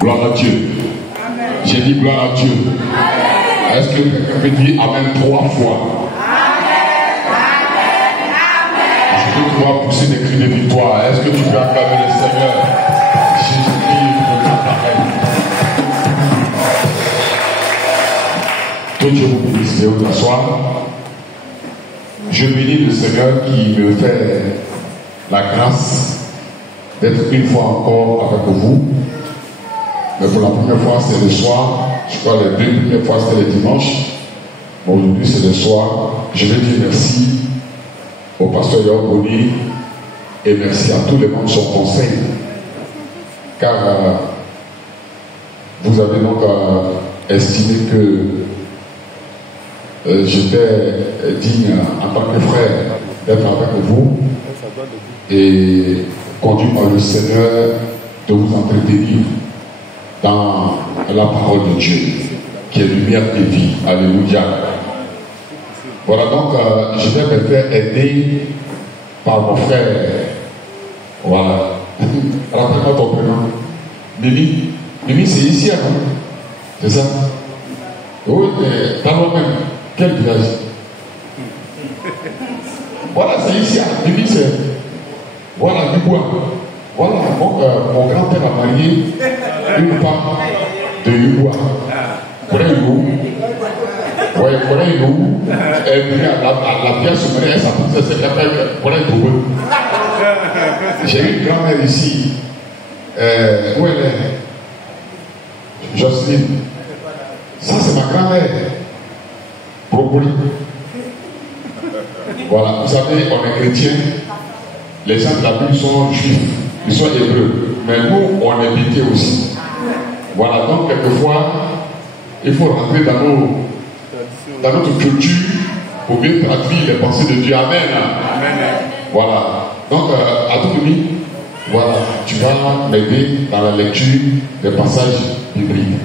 Gloire à Dieu. J'ai dit gloire à Dieu. Est-ce que quelqu'un peut dire Amen 3 fois? Est-ce que tu vas pousser des cris de victoire? Est-ce que tu peux acclamer le Seigneur? Jésus-Christ, que Dieu vous bénisse. Vous asseoir. Je bénis le Seigneur qui me fait la grâce d'être une fois encore avec vous. Mais pour la première fois, c'est le soir. Je crois que les deux premières fois, c'était le dimanche. Mais aujourd'hui, c'est le soir. Je veux dire merci au pasteur Yogoni et merci à tous les membres de son conseil. Car vous avez donc estimé que j'étais digne en tant que frère d'être avec vous et conduit par le Seigneur de vous entretenir dans la parole de Dieu qui est lumière et vie. Alléluia. Voilà, donc je vais me faire aider par mon frère. Voilà. Rappelle-moi ton prénom. Mimi. Mimi, c'est ici, hein? C'est ça? Oui, mais pas moi-même. Quel village? Voilà, c'est ici. Mimi, c'est. Voilà, du bois. Voilà, mon grand-père a marié une femme de Yubois. Vous voyez où? Oui, vous voyez où? Elle vient à la pièce se mariée, elle s'appelle Toubou. J'ai une grand-mère ici. Où elle est? Jocelyne. Ça, c'est ma grand-mère. Brocoli. Voilà, vous savez, on est chrétien. Les gens de la Bible sont juifs, ils sont hébreux. Mais nous, on est piqués aussi. Voilà, donc quelquefois, il faut rentrer dans notre culture pour bien traduire les pensées de Dieu. Amen. Amen. Voilà. Donc, à tout demi, voilà, tu vas m'aider dans la lecture des passages bibliques.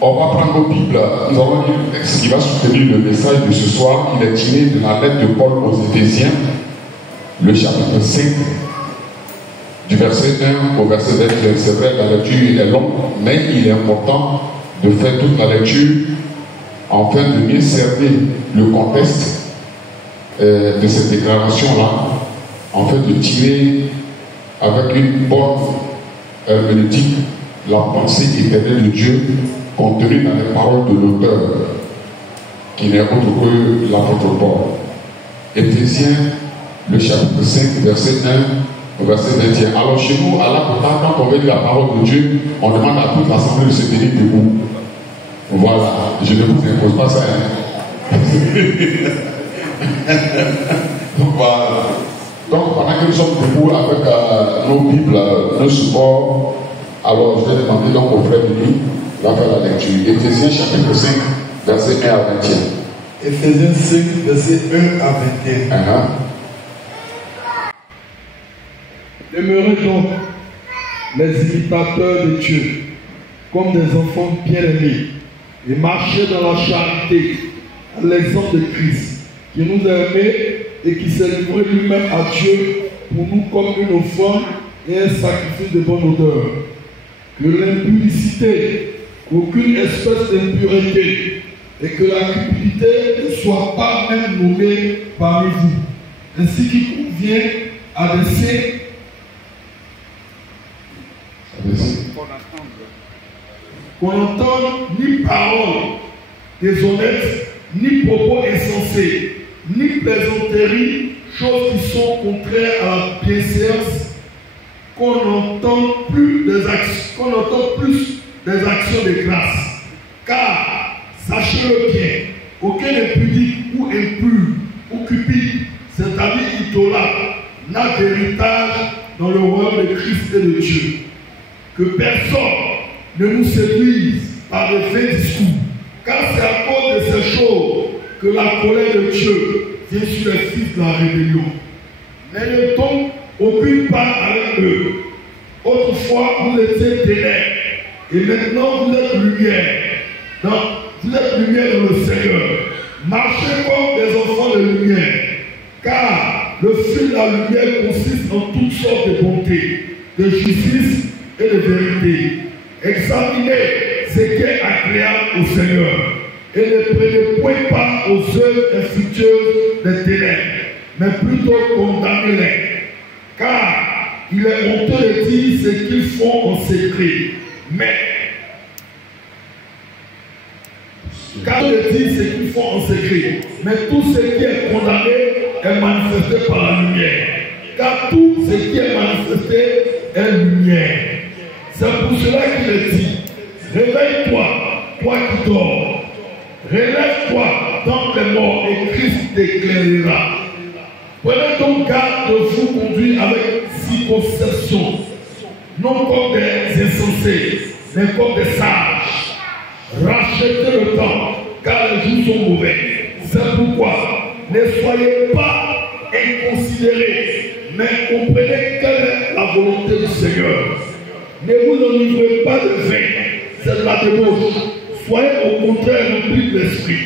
On va prendre nos Bibles. Nous avons lu le texte qui va soutenir le message de ce soir. Il est tiré de la lettre de Paul aux Éphésiens, le chapitre 5, du verset 1 au verset 21. C'est vrai, la lecture est longue, mais il est important de faire toute la lecture afin de mieux cerner le contexte de cette déclaration-là, afin de tirer avec une bonne herméneutique la pensée éternelle de Dieu contenue dans les paroles de l'auteur, qui n'est autre que l'apôtre Paul. Éphésiens, le chapitre 5, verset 1 au verset 21. Alors chez nous, à la pourtant, quand on veut dire la parole de Dieu, on demande à toute l'assemblée de se tenir debout. Voilà, je ne vous impose pas ça. Donc voilà. Donc pendant que nous sommes debout avec nos Bibles, nos supports, alors je vais demander donc au frère Denis de faire la lecture. Éphésiens chapitre 5, verset 1 à 21. Éphésiens 5, verset 1 à 21. Demeurez donc les imitateurs de Dieu, comme des enfants bien-aimés, et marchez dans la charité, à l'exemple de Christ, qui nous a aimés et qui s'est livré lui-même à Dieu pour nous comme une offrande et un sacrifice de bonne odeur. Que l'impudicité, qu'aucune espèce d'impureté et que la cupidité ne soit pas même nommée parmi vous, ainsi qu'il convient à des saints qu'on n'entende ni paroles déshonnêtes, ni propos insensés, ni plaisanteries, choses qui sont contraires à la bienséance, qu'on entend plus des actions de grâce. Car, sachez-le bien, aucun impudique ou impur ou cupide, c'est-à-dire idolâtre, n'a d'héritage dans le royaume de Christ et de Dieu. Que personne ne nous séduise par de vains discours, car c'est à cause de ces choses que la colère de Dieu vient sur les fils de la rébellion. N'ayez donc aucune part avec eux. Autrefois, vous étiez ténèbres, et maintenant vous êtes lumière. Vous êtes lumière dans le Seigneur. Marchez comme des enfants de lumière, car le fil de la lumière consiste en toutes sortes de bontés, de justice et de vérité. Examinez ce qui est agréable au Seigneur et ne prenez point part aux œuvres infructueuses des ténèbres, mais plutôt condamnez-les. Car il est honteux de dire ce qu'ils font en secret. Mais tout ce qui est condamné est manifesté par la lumière. Car tout ce qui est manifesté est lumière. C'est pour cela qu'il dit, réveille-toi, toi qui dors. Relève-toi dans les morts et Christ t'éclairera. Prenez donc garde de vous conduire avec circonspection, non comme des insensés, mais comme des sages. Rachetez le temps, car les jours sont mauvais. C'est pourquoi ne soyez pas inconsidérés, mais comprenez quelle est la volonté du Seigneur. Ne vous enivrez pas de vin, c'est de la débauche. Soyez au contraire remplis de l'esprit.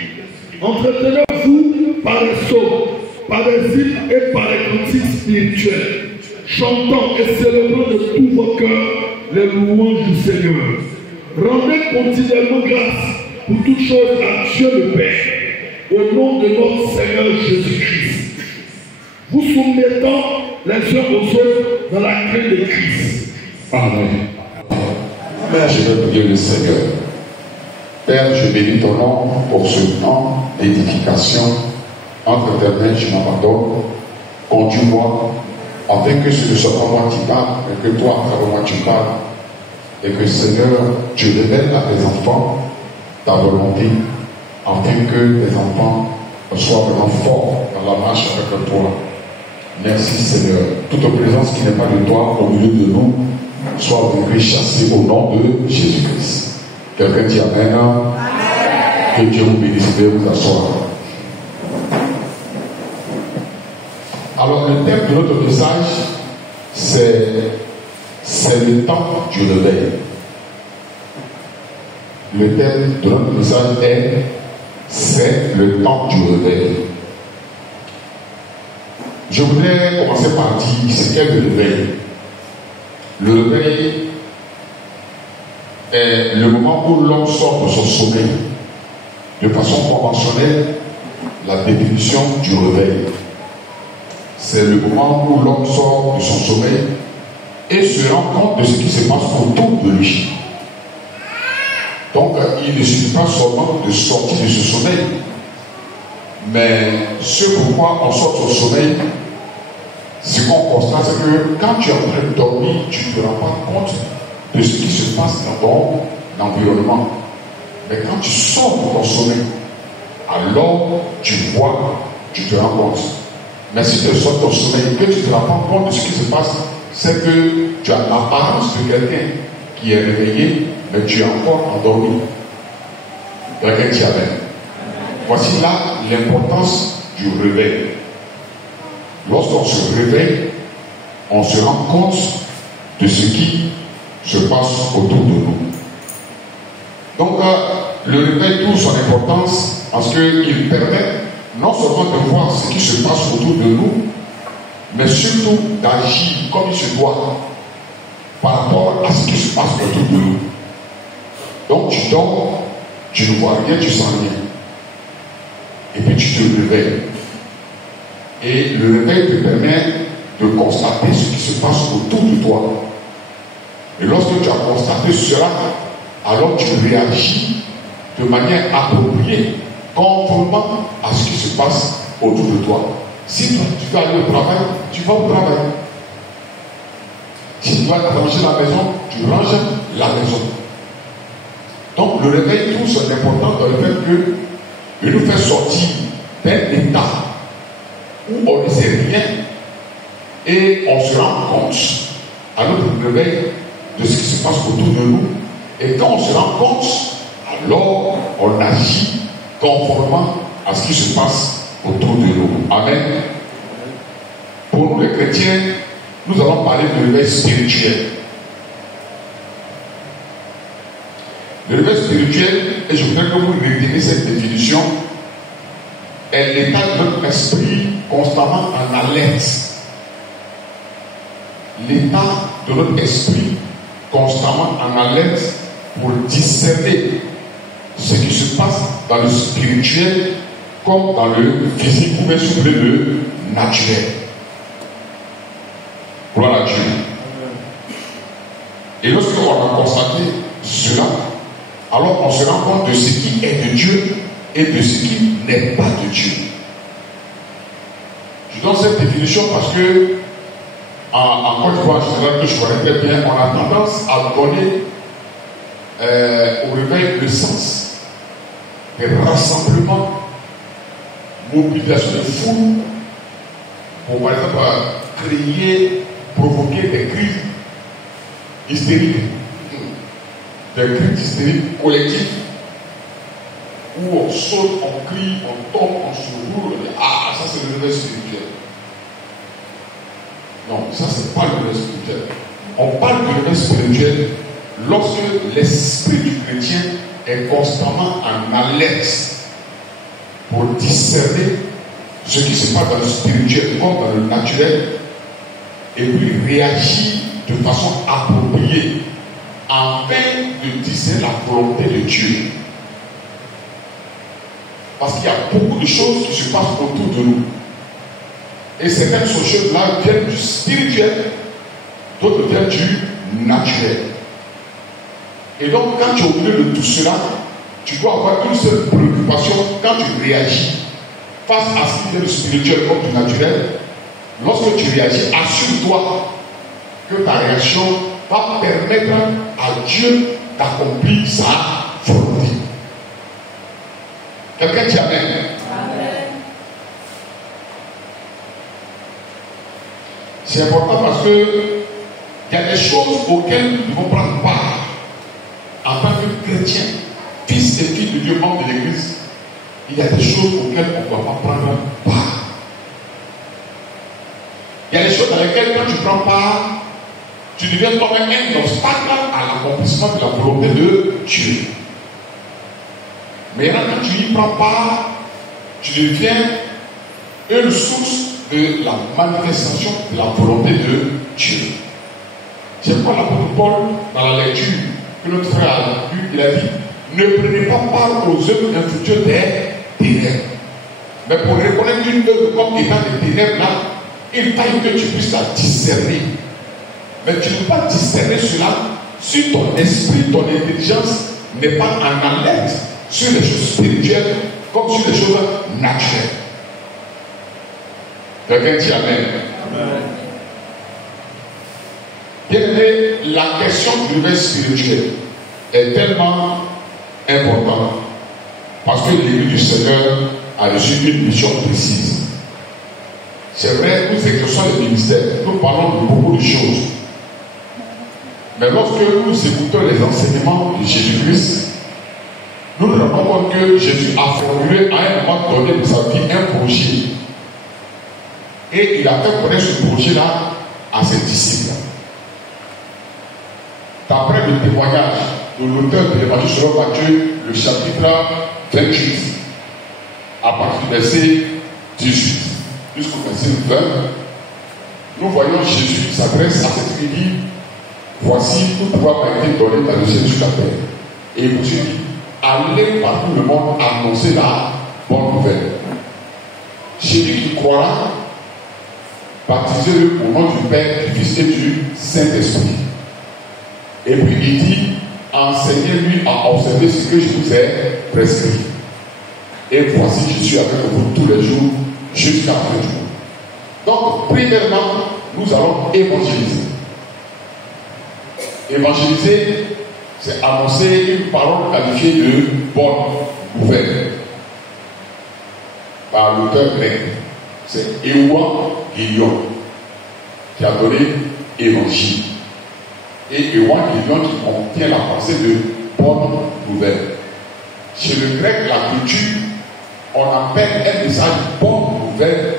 Entretenez-vous par les psaumes, par les hymnes et par les cantiques spirituels, chantant et célébrant de tout vos cœurs les louanges du Seigneur. Rendez continuellement grâce pour toutes choses à Dieu le Père, au nom de notre Seigneur Jésus-Christ. Vous soumettant les uns aux autres dans la crainte de Christ. Amen. Je vais prier le Seigneur. Père, je bénis ton nom pour ce temps d'édification. Entre tes mains, je m'abandonne. Conduis-moi, afin que ce ne soit pas moi qui parle, mais que toi, à travers moi, tu parles. Et que, Seigneur, tu révèles à tes enfants ta volonté, afin que tes enfants soient vraiment forts dans la marche avec toi. Merci, Seigneur. Toute présence qui n'est pas de toi au milieu de nous soit venue chasser au nom de Jésus-Christ. Quelqu'un dit Amen. Que Dieu vous bénisse de vous asseoir. Alors, le thème de notre message, c'est le temps du réveil. Le thème de notre message est c'est le temps du réveil. Je voudrais commencer par dire c'est quel le réveil. Le réveil est le moment où l'homme sort de son sommeil. De façon conventionnelle, la définition du réveil, c'est le moment où l'homme sort de son sommeil et se rend compte de ce qui se passe autour de lui. Donc, il ne suffit pas seulement de sortir de ce sommeil, mais ce pourquoi on sort de son sommeil, ce qu'on constate, c'est que quand tu es en train de dormir, tu ne te rends pas compte de ce qui se passe dans ton environnement. Mais quand tu sors de ton sommeil, alors tu vois, tu te rends compte. Mais si tu sors de ton sommeil et que tu ne te rends pas compte de ce qui se passe, c'est que tu as l'apparence de quelqu'un qui est réveillé, mais tu es encore endormi. Quelqu'un qui avait. Voici là l'importance du réveil. Lorsqu'on se réveille, on se rend compte de ce qui se passe autour de nous. Donc, le réveil trouve son importance parce qu'il permet non seulement de voir ce qui se passe autour de nous, mais surtout d'agir comme il se doit par rapport à ce qui se passe autour de nous. Donc, tu dors, tu ne vois rien, tu sens rien. Et puis, tu te réveilles. Et le réveil te permet de constater ce qui se passe autour de toi. Et lorsque tu as constaté cela, alors tu réagis de manière appropriée, conformément à ce qui se passe autour de toi. Si toi, tu dois aller au travail, tu vas au travail. Si tu dois ranger la maison, tu ranges la maison. Donc le réveil trouve son importance dans le fait que il nous fait sortir d'un état où on ne sait rien et on se rend compte à notre réveil de ce qui se passe autour de nous. Et quand on se rend compte, alors on agit conformément à ce qui se passe autour de nous. Amen. Pour nous les chrétiens, nous allons parler de réveil spirituel. Le réveil spirituel, et je voudrais que vous reteniez cette définition, est l'état de notre esprit constamment en alerte. L'état de notre esprit constamment en alerte pour discerner ce qui se passe dans le spirituel comme dans le physique ou bien sur le naturel. Gloire à Dieu. Et lorsqu'on a constaté cela, alors on se rend compte de ce qui est de Dieu et de ce qui n'est pas de Dieu. Je donne cette définition parce que en Côte d'Ivoire, que je connais très bien, on a tendance à donner au réveil le sens des rassemblements, mobilisation de foule pour par exemple créer, provoquer des crises hystériques, collectives, où on saute, on crie, on tombe, on se roule, on dit ah, ça c'est le réveil spirituel. Non, ça c'est pas le réveil spirituel. On parle du réveil spirituel lorsque l'esprit du chrétien est constamment en alerte pour discerner ce qui se passe dans le spirituel comme dans le naturel et puis réagir de façon appropriée afin de discerner la volonté de Dieu. Parce qu'il y a beaucoup de choses qui se passent autour de nous. Et certaines choses-là viennent du spirituel, d'autres viennent du naturel. Et donc, quand tu es au milieu de tout cela, tu dois avoir une seule préoccupation quand tu réagis face à ce qui vient du spirituel comme du naturel. Lorsque tu réagis, assure-toi que ta réaction va permettre à Dieu d'accomplir sa volonté. Quelqu'un dit amen. Amen. C'est important parce que il y a des choses auxquelles nous devons prendre part en tant que chrétiens, fils et filles de Dieu, membres de l'Église. Il y a des choses auxquelles on ne doit pas prendre part. Il y a des choses dans lesquelles quand tu prends part, tu deviens toi-même un obstacle à l'accomplissement de la volonté de Dieu. Mais quand tu y prends part, tu deviens une source de la manifestation de la volonté de Dieu. C'est pourquoi l'apôtre Paul, dans la lecture que notre frère a lu, il a dit, ne prenez pas part aux œuvres infructueuses des ténèbres. Mais pour reconnaître une œuvre comme étant des ténèbres là, il faille que tu puisses la discerner. Mais tu ne peux pas discerner cela si ton esprit, ton intelligence n'est pas en alerte sur les choses spirituelles comme sur les choses naturelles. Quelqu'un dit amen. Amen. Bien aimé, la question du réveil spirituel est tellement importante parce que l'Église du Seigneur a reçu une mission précise. C'est vrai, nous exerçons le ministère, nous parlons de beaucoup de choses. Mais lorsque nous écoutons les enseignements de Jésus-Christ, nous nous rendons compte que Jésus a formulé à un moment donné de sa vie un projet. Et il a fait connaître ce projet-là à ses disciples. D'après le témoignage de l'auteur de l'Évangile selon Matthieu, le chapitre 28, à partir du verset 18 jusqu'au verset 20, nous voyons Jésus qui s'adresse à cette fille. Voici, tout pouvoir m'a été donné dans le ciel sur la terre. Et il dit, allez partout le monde annoncer la bonne nouvelle. Celui qui croira, baptisez-le au nom du Père, du Fils et du Saint-Esprit. Et puis il dit, enseignez-lui à observer ce que je vous ai prescrit. Et voici, je suis avec vous tous les jours jusqu'à la fin du jour. Donc, premièrement, nous allons évangéliser. Évangéliser, c'est annoncer une parole qualifiée de bonne nouvelle. Par l'auteur grec, c'est Évangélion qui a donné évangile. Et Évangélion qui contient la pensée de bonne nouvelle. Chez le grec, la culture, on appelle un message bonne nouvelle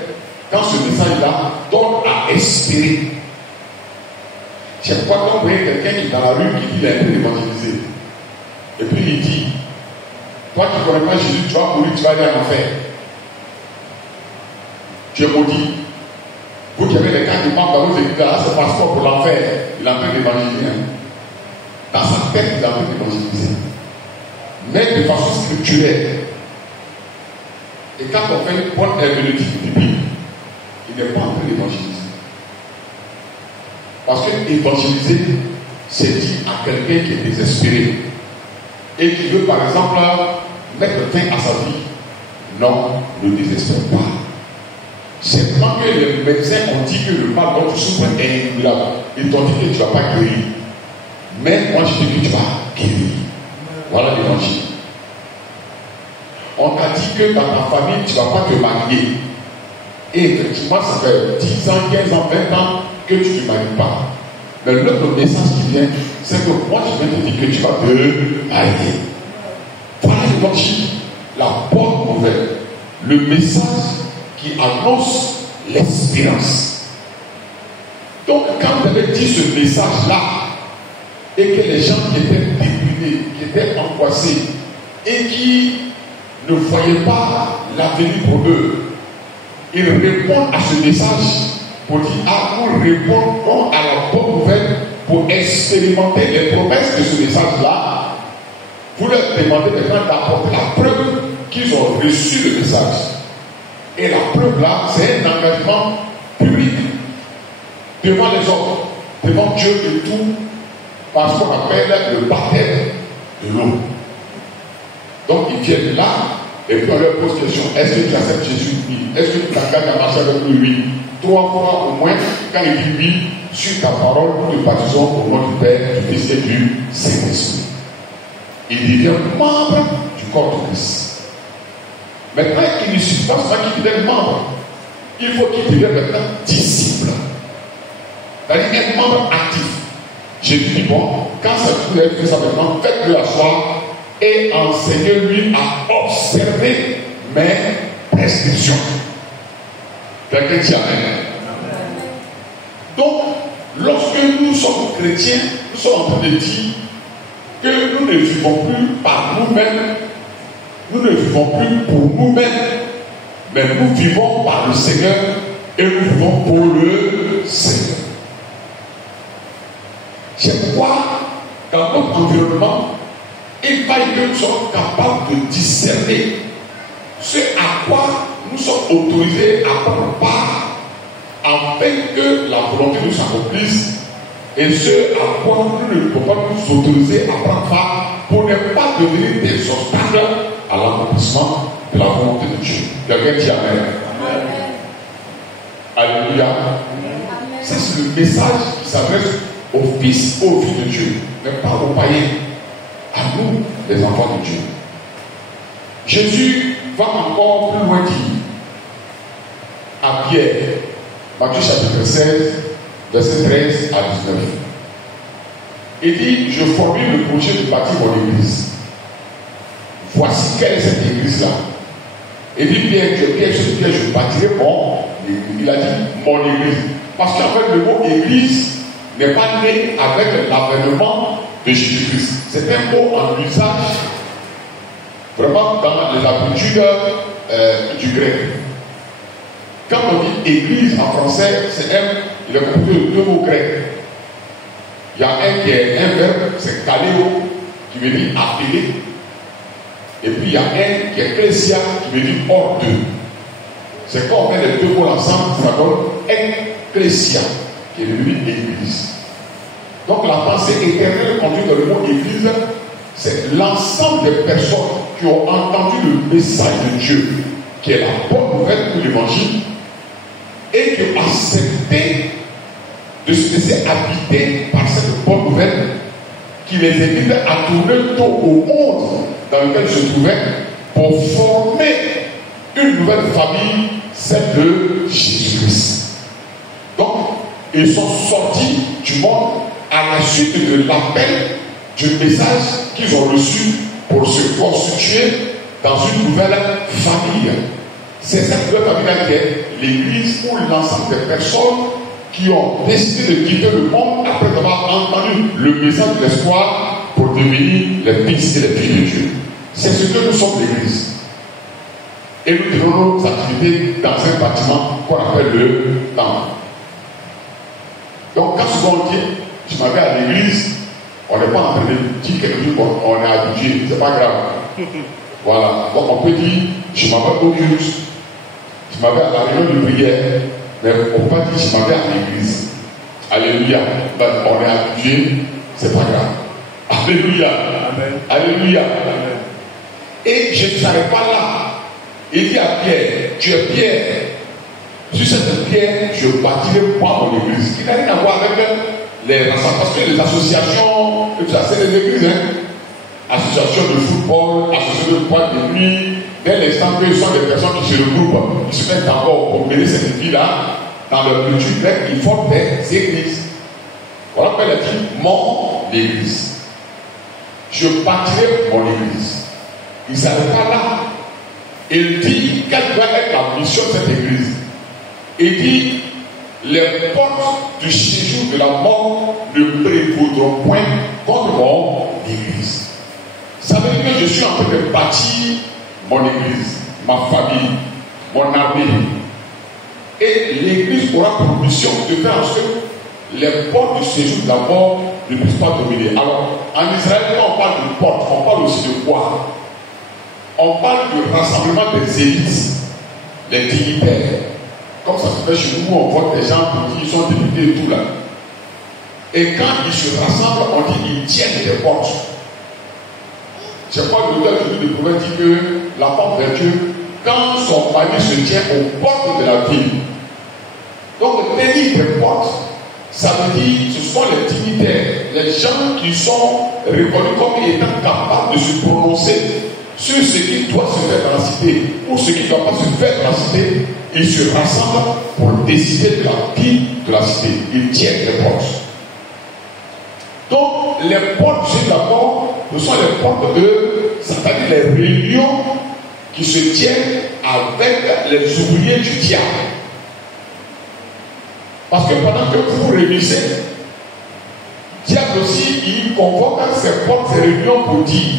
quand ce message-là donne à espérer. Chaque fois qu'on voit quelqu'un qui est dans la rue qui dit qu'il a été évangélisé, et puis il dit, toi qui ne connais pas Jésus, tu vas mourir, tu vas aller en enfer. Tu es maudit. Vous qui avez les cas qui parlent dans vos églises, là, c'est passeport pour l'enfer. il est en train d'évangéliser. Dans sa tête, il est en train d'évangéliser. Mais de façon scripturaire. Et quand on fait une bonne herméneutique biblique, il n'est pas en train d'évangéliser. Parce que évangéliser, c'est dire à quelqu'un qui est désespéré et qui veut par exemple mettre fin à sa vie. Non, ne désespère pas. C'est quand que les médecins ont dit que le mal dont tu souffres est incurable. Ils t'ont dit que tu ne vas pas guérir. Mais moi je te dis que tu vas guérir. Voilà l'évangile. On t'a dit que dans ta famille, tu ne vas pas te marier. Et effectivement, ça fait 10 ans, 15 ans, 20 ans que tu ne te maries pas. Mais l'autre message qui vient, c'est que moi je viens te dire que tu vas te marier. Voilà l'évangile, la bonne nouvelle, le message qui annonce l'espérance. Donc quand vous avez dit ce message-là, et que les gens qui étaient déprimés, qui étaient angoissés, et qui ne voyaient pas l'avenir pour eux, ils répondent à ce message pour dire, ah, nous répondons à la bonne nouvelle pour expérimenter les promesses de ce message-là. Vous leur demandez maintenant d'apporter la preuve qu'ils ont reçu le message. Et la preuve là, c'est un engagement public devant les autres, devant Dieu et tout, par ce qu'on appelle le baptême de l'eau. Donc ils viennent là, et puis on leur pose question, est-ce que tu acceptes Jésus? Oui. Est-ce que tu t'engages à marcher avec lui? Oui. 3 fois au moins, quand il dit oui, sur ta parole, nous te baptisons au nom du Père, du Fils et du Saint-Esprit. Il devient membre du corps de Christ. Maintenant, il ne suffit pas ça qu'il devienne membre. Il faut qu'il devienne maintenant disciple. C'est-à-dire un membre actif. Jésus dit, bon, quand ça vous avez fait ça maintenant, faites-le asseoir et enseignez-lui à observer mes prescriptions. Quelqu'un dit amen. Donc, lorsque nous sommes chrétiens, nous sommes en train de dire que nous ne vivons plus par nous-mêmes, nous ne vivons plus pour nous-mêmes, mais nous vivons par le Seigneur et nous vivons pour le Seigneur. C'est pourquoi, dans notre environnement, il va que nous sommes capables de discerner ce à quoi nous sommes autorisés à prendre part, afin que la volonté nous s'accomplisse, et ce à quoi nous ne pouvons pas nous autoriser à prendre part pour ne pas devenir des obstacles à l'accomplissement de la volonté de Dieu. Quelqu'un dit amen. Alléluia. Ça, c'est le message qui s'adresse aux fils, aux filles de Dieu, mais pas aux païens, à nous, les enfants de Dieu. Jésus va encore plus loin dire à Pierre, Matthieu chapitre 16, verset 13 à 19. Il dit, je formule le projet de bâtir mon église. Voici quelle est cette église-là. Il dit, Pierre, je bâtirai mon église. Il a dit, mon église. Parce qu'en fait, le mot église n'est pas né avec l'avènement de Jésus-Christ. C'est un mot en usage vraiment dans les habitudes du grec. Quand on dit église en français, il est composé de 2 mots grecs. Il y a un qui est un verbe, c'est kaléo, qui veut dire appeler. Et puis il y a un qui est ecclésia, qui veut dire hors d'eux. C'est quand on met les 2 mots ensemble, ça donne ecclésia, qui est devenu église. Donc la pensée éternelle conduite dans le mot église, c'est l'ensemble des personnes qui ont entendu le message de Dieu, qui est la bonne nouvelle pour l'évangile, et qui ont accepté de se laisser habiter par cette bonne nouvelle qui les invite à tourner le dos au monde dans lequel ils se trouvaient pour former une nouvelle famille, celle de Jésus-Christ. Donc, ils sont sortis du monde à la suite de l'appel du message qu'ils ont reçu pour se constituer dans une nouvelle famille. C'est cette nouvelle famille qui est l'église où l'ensemble des personnes qui ont décidé de quitter le monde après avoir entendu le message de l'espoir pour devenir les fils et les filles de Dieu. C'est ce que nous sommes l'église. Et nous devons nos activités dans un bâtiment qu'on appelle le temple. Donc quand souvent on dit Tu m'avais à l'église, on n'est pas en train de dire quelque chose qu'on est habitué, c'est pas grave. Voilà, donc on peut dire, je m'avais au culte, je m'avais à la réunion de prière, mais on ne peut pas dire, je m'avais à l'église. Alléluia. Ben, on est habitué, c'est pas grave. Alléluia. Amen. Alléluia. Amen. Et je ne s'arrête pas là. Il dit à Pierre, tu es Pierre. Sur cette pierre, je bâtirai pas mon église. Il n'a rien à voir avec les rassemblements, parce que les associations, c'est les églises, associations de football, associations de boîte de nuit, dès l'instant que ce sont des personnes qui se regroupent, qui se mettent encore pour mener cette vie-là, dans leur culture grecque, ils forment des églises. Voilà pourquoi il a dit mon église. Je bâtirai mon église. Il ne s'arrête pas là. Il dit quelle doit être la mission de cette église. Il dit les portes du séjour de la mort ne prévaudront point contre mon église. Ça veut dire que je suis en train de bâtir mon église, ma famille, mon armée. Et l'église aura pour mission de faire en sorte que les portes du séjour de la mort ne puissent pas dominer. Alors, en Israël, quand on parle de portes, on parle aussi de quoi? On parle du rassemblement des élites, des dignitaires. Comme ça se fait chez nous, on voit des gens qui sont députés et tout là. Et quand ils se rassemblent, on dit qu'ils tiennent les portes. C'est quoi l'auteur de Proverbe dit que la femme vertueuse, quand son mari se tient aux portes de la ville. Donc tenir des portes, ça veut dire ce sont les dignitaires, les gens qui sont reconnus comme étant capables de se prononcer sur ce qui doit se faire dans la cité ou ce qui ne doit pas se faire dans la cité. Ils se rassemblent pour décider de la vie de la cité. Ils tiennent les portes. Donc les portes de la mort, ce sont les portes de, c'est-à-dire les réunions qui se tiennent avec les ouvriers du diable. Parce que pendant que vous réunissez, diable aussi, il convoque ces portes, ces réunions pour dire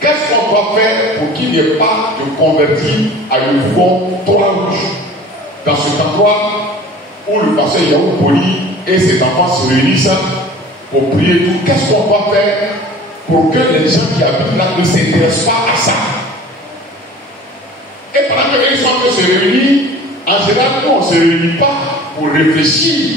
qu'est-ce qu'on doit faire pour qu'il n'y ait pas de convertis à une fond toit rouge dans cet endroit où le pasteur Yahou Poli et ses enfants se réunissent pour prier tout. Qu'est-ce qu'on doit faire pour que les gens qui habitent là ne s'intéressent pas à ça? Et pendant que les gens se réunissent, en général, nous, on ne se réunit pas pour réfléchir.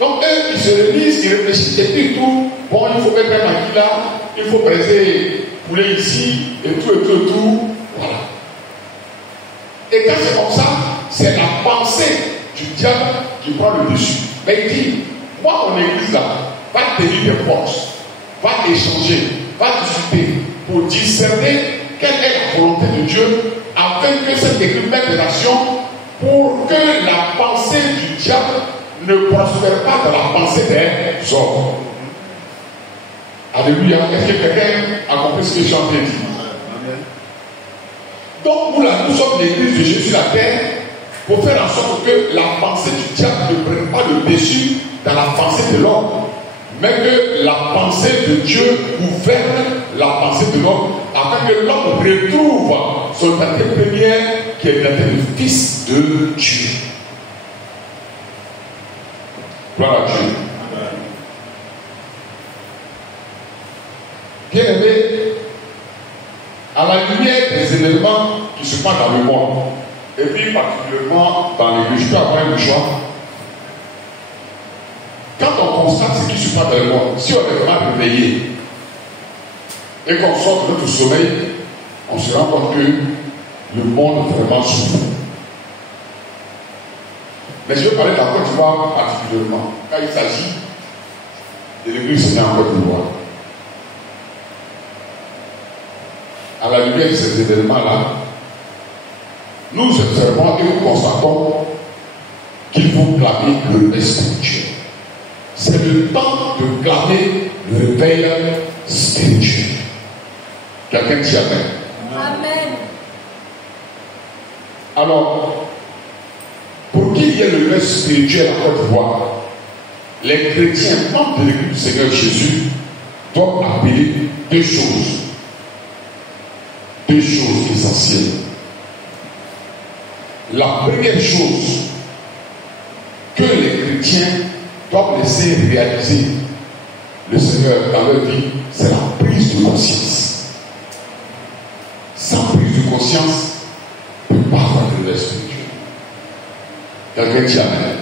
Donc, eux, ils se réunissent, ils réfléchissent, et puis tout. Bon, il faut mettre un maquis là, il faut presser poulet ici, et tout. Voilà. Et quand c'est comme ça, c'est la pensée du diable qui prend le dessus. Mais il dit, moi, mon église là, va tenir des portes, va échanger, va discuter pour discerner quelle est la volonté de Dieu afin que cette église mette des actions pour que la pensée du diable ne prospère pas dans la pensée des hommes. Alléluia. Est-ce que quelqu'un a compris ce que j'ai en train de dire? Donc nous sommes l'église de Jésus la terre pour faire en sorte que la pensée du diable ne prenne pas le dessus dans la pensée de l'homme, mais que la pensée de Dieu gouverne la pensée de l'homme afin que l'homme retrouve son identité première qui est l'identité de fils de Dieu. Gloire à Dieu. Bien aimé, à la lumière des événements qui se passent dans le monde, et puis particulièrement dans l'église, je peux avoir le choix. Quand on constate ce qui se passe dans le monde, si on est vraiment réveillé et qu'on sort de notre sommeil, on se rend compte que le monde vraiment souffre. Mais je veux parler de la Côte d'Ivoire particulièrement, quand il s'agit de l'église Seigneur en Côte d'Ivoire. À la lumière de ces événements-là, nous observons et nous constatons qu'il faut clamer le réveil spirituel. C'est le temps de clamer le réveil spirituel. Quelqu'un dit Amen. Amen. Alors, pour qu'il y ait le réveil spirituel en Côte d'Ivoire, les chrétiens, membres de l'église du Seigneur Jésus, doivent appeler deux choses. Deux choses essentielles. La première chose que les chrétiens doivent laisser réaliser le Seigneur dans leur vie, c'est la prise de conscience. Sans prise de conscience, on ne peut pas avoir de l'éveil spirituel. Quelqu'un dit Amen.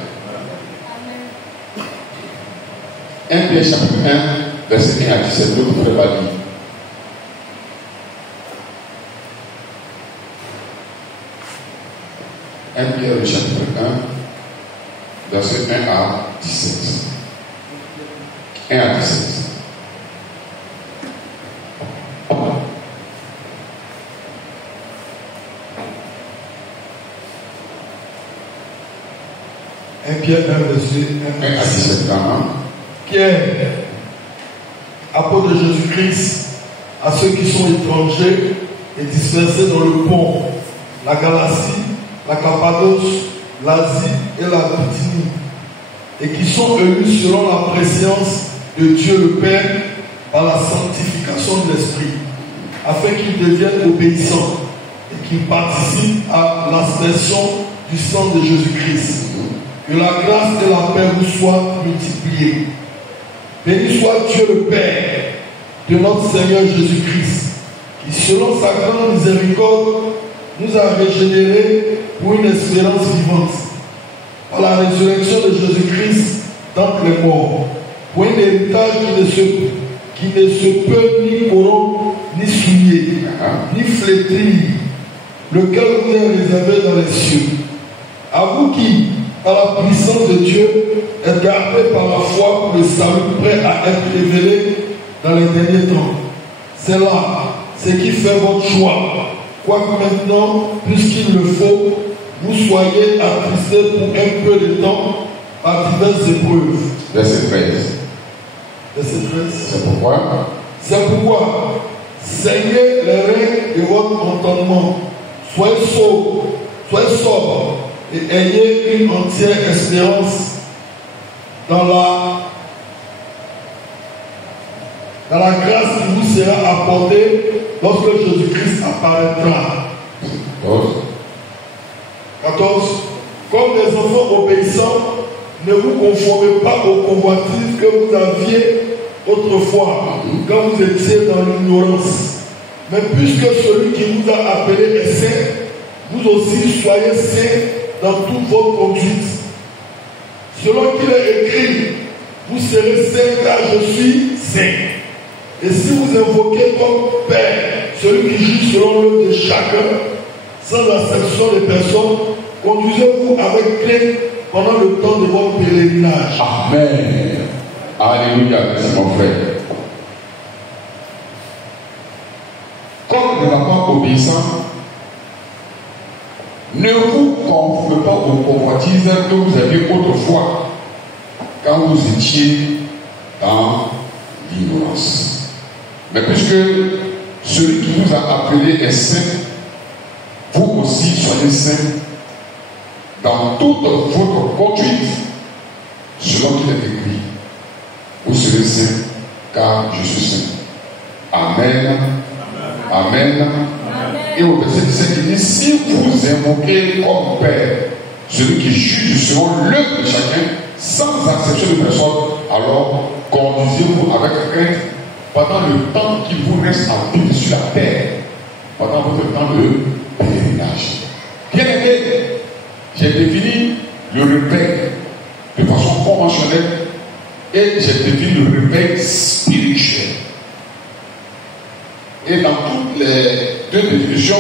1 Pierre chapitre 1, verset 1 à 17, ne vous ferez pas lire. 1 Pierre chapitre 1, verset 1 à 17. 1 à 17. Pierre 1, verset 1 à 17. Pierre, apôtre de Jésus-Christ, à ceux qui sont étrangers et dispersés dans le pont, la Galatie, la Cappadoce, l'Asie et la Bithynie, et qui sont élus selon la préscience de Dieu le Père par la sanctification de l'Esprit, afin qu'ils deviennent obéissants et qu'ils participent à l'aspersion du sang de Jésus-Christ. Que la grâce et la paix vous soient multipliées. Béni soit Dieu le Père de notre Seigneur Jésus-Christ, qui selon sa grande miséricorde nous a régénérés pour une espérance vivante, par la résurrection de Jésus-Christ d'entre les morts, pour un héritage qui ne se peut ni corrompre, ni souiller, ni flétrir, lequel vous est réservé dans les cieux. À vous qui, par la puissance de Dieu, êtes gardés par la foi pour le salut prêt à être révélé dans les derniers temps. C'est là ce qui fait votre choix. Quoique maintenant, puisqu'il le faut, vous soyez attristés pour un peu de temps par diverses épreuves. Verset 13. Verset 13. C'est pourquoi saignez les reins de votre entendement. Soyez sobres et ayez une entière espérance dans la grâce qui vous sera apportée lorsque Jésus-Christ apparaîtra. 14. Comme des enfants obéissants, ne vous conformez pas aux convoitises que vous aviez autrefois, quand vous étiez dans l'ignorance. Mais puisque celui qui vous a appelé est saint, vous aussi soyez saints dans toute votre conduite. Selon qu'il est écrit, vous serez saints car je suis saint. Et si vous invoquez comme Père celui qui juge selon l'œuvre de chacun, sans acception des personnes, conduisez-vous avec crainte pendant le temps de votre pèlerinage. Amen. Alléluia, merci mon frère. Comme des enfants obéissants, ne vous conformez pas aux convoitises que vous aviez autrefois quand vous étiez dans l'ignorance. Mais puisque celui qui vous a appelé est saint, vous aussi soyez saints dans toute votre conduite, selon qu'il est écrit. Vous serez saints, car je suis saint. Amen. Amen. Et au verset 17, il dit, si vous invoquez comme Père celui qui juge selon l'œuvre de chacun, sans acception de personne, alors conduisez-vous avec crainte pendant le temps qu'il vous reste à vivre sur la terre, pendant votre temps de pèlerinage. Bien aimé, j'ai défini le réveil de façon conventionnelle et j'ai défini le réveil spirituel. Et dans toutes les deux définitions,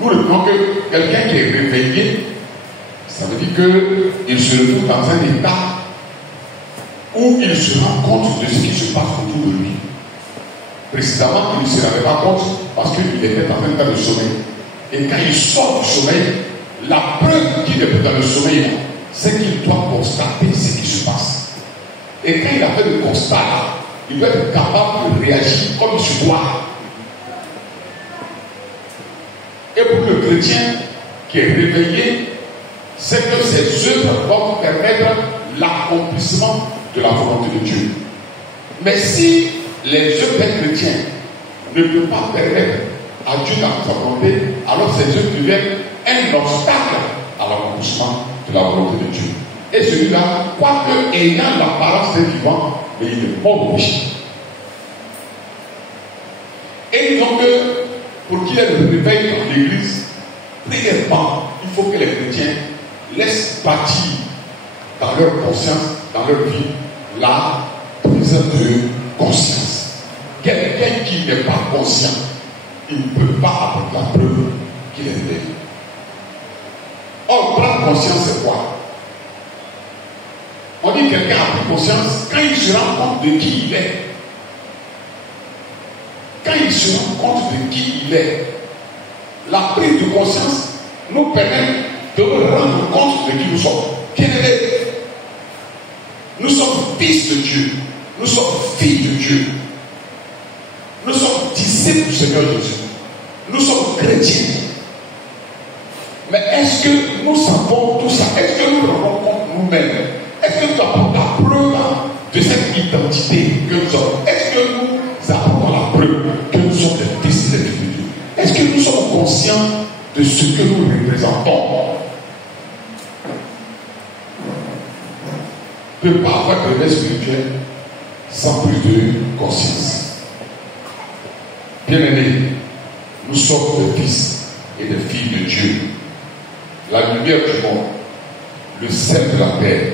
nous reprenons que quelqu'un qui est réveillé, ça veut dire qu'il se retrouve dans un état où il se rend compte de ce qui se passe autour de lui. Précédemment, il ne se rendait pas compte parce qu'il était dans un état de sommeil. Et quand il sort du sommeil, la preuve qu'il est dans le sommeil, c'est qu'il doit constater ce qui se passe. Et quand il a fait le constat, il doit être capable de réagir comme il se doit. Et pour le chrétien qui est réveillé, c'est que ses œuvres doivent permettre l'accomplissement de la volonté de Dieu. Mais si les œuvres d'un chrétien ne peuvent pas permettre à Dieu dans sa volonté, alors ces œuvres deviennent un obstacle à l'accomplissement de la volonté de Dieu. Et celui-là, quoique ayant l'apparence d'un vivant, mais il est mort au péché. Et disons que pour qu'il y ait le réveil dans l'église, premièrement, il faut que les chrétiens laissent bâtir dans leur conscience, dans leur vie, la prise de conscience. Quelqu'un qui n'est pas conscient, il ne peut pas avoir la preuve qu'il est réveillé. Or, prendre conscience, c'est quoi? On dit que quelqu'un a pris conscience quand il se rend compte de qui il est. Quand il se rend compte de qui il est, la prise de conscience nous permet de nous rendre compte de qui nous sommes. Bien-aimés, nous sommes fils de Dieu, nous sommes filles de Dieu, nous sommes disciples du Seigneur Jésus, nous sommes chrétiens. Mais est-ce que nous savons tout ça? Est-ce que nous nous rendons compte nous-mêmes? Est-ce que nous avons la preuve de cette identité que nous sommes? Est-ce que nous avons la preuve que nous sommes des fils et des filles de Dieu? Est-ce que nous sommes conscients de ce que nous représentons? Ne pas avoir de réveil spirituel sans plus de conscience. Bien-aimés, nous sommes des fils et des filles de Dieu, la lumière du monde, le sel de la terre.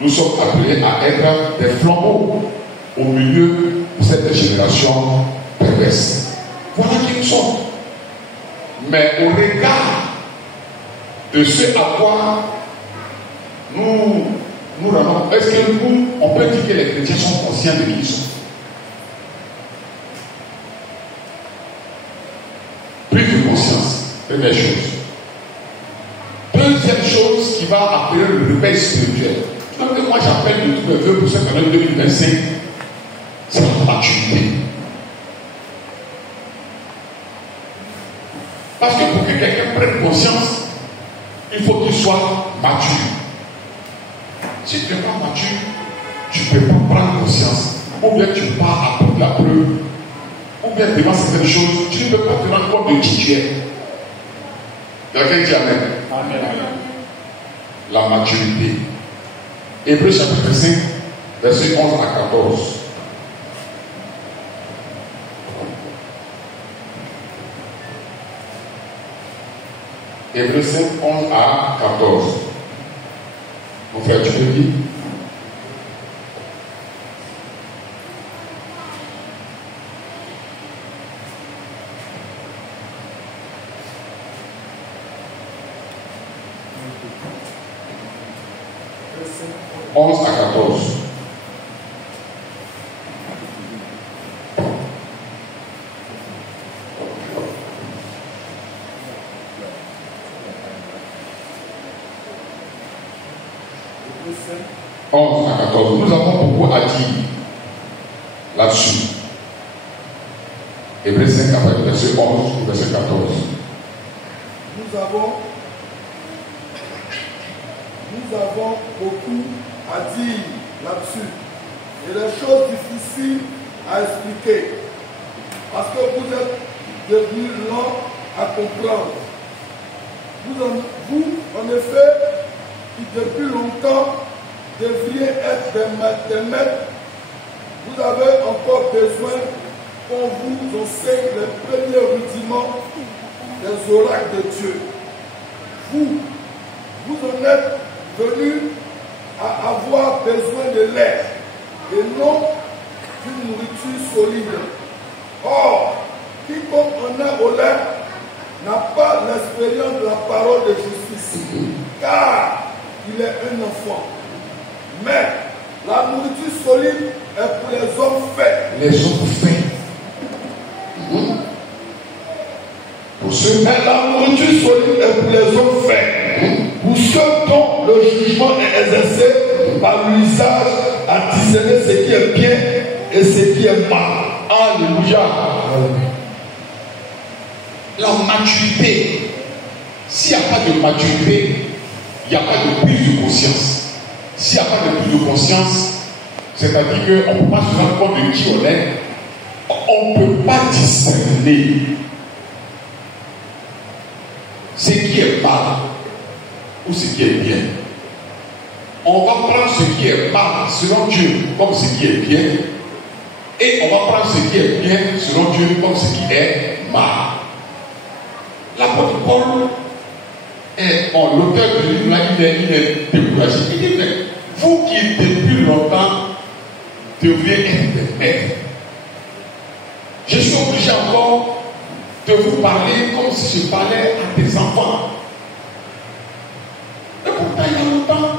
Nous sommes appelés à être des flambeaux au milieu de cette génération perverse. Voilà qui nous sommes. Mais au regard de ce à quoi nous rendons, est-ce que nous, on peut dire que les chrétiens sont conscients de qui ils sont? Prise de conscience, première chose. Deuxième chose qui va appeler le réveil spirituel. Donc moi j'appelle de tous mes voeux pour cette année 2025, c'est la maturité. Parce que pour que quelqu'un prenne conscience, il faut qu'il soit mature. Si tu n'es pas mature, tu ne peux pas prendre conscience. Ou bien tu ne peux pas apporter la preuve. Ou bien devant certaines choses, tu ne peux pas te rendre compte de qui tu es. Quelqu'un dit Amen. Amen. La maturité. Hébreux chapitre 5, verset 11 à 14. Hébreux 5, 11 à 14. Mon frère, tu peux dire? « 11 à 14. Nous avons beaucoup à dire là-dessus. Hébreux 5, à partir du verset 11 au verset 14. Nous avons beaucoup à dire là-dessus. Et des choses difficiles à expliquer. Parce que vous êtes devenus lents à comprendre. Vous, en effet, qui depuis longtemps devriez être des maîtres, vous avez encore besoin qu'on vous enseigne les premiers rudiments des oracles de Dieu. Vous en êtes venus à avoir besoin de lait et non d'une nourriture solide. Or, quiconque en est au lait n'a pas l'expérience de la parole de justice, car il est un enfant. Mais la nourriture solide est pour les hommes faits. Les hommes faits. Pour ceux, mais la nourriture solide est pour les hommes faits. Pour ceux dont le jugement est exercé par l'usage à discerner ce qui est bien et ce qui est mal. Alléluia. La maturité. S'il n'y a pas de maturité, il n'y a pas de prise de conscience. S'il n'y a pas de prise de conscience, c'est-à-dire qu'on ne peut pas se rendre compte de qui on est, on ne peut pas discerner ce qui est mal ou ce qui est bien. on va prendre ce qui est mal selon Dieu comme ce qui est bien. Et on va prendre ce qui est bien selon Dieu comme ce qui est mal. L'apôtre Paul est l'auteur du livre là, il est découragé. Il dit, mais vous qui depuis longtemps devriez être maîtres, je suis obligé encore de vous parler comme si je parlais à des enfants. Et pourtant, il y a longtemps,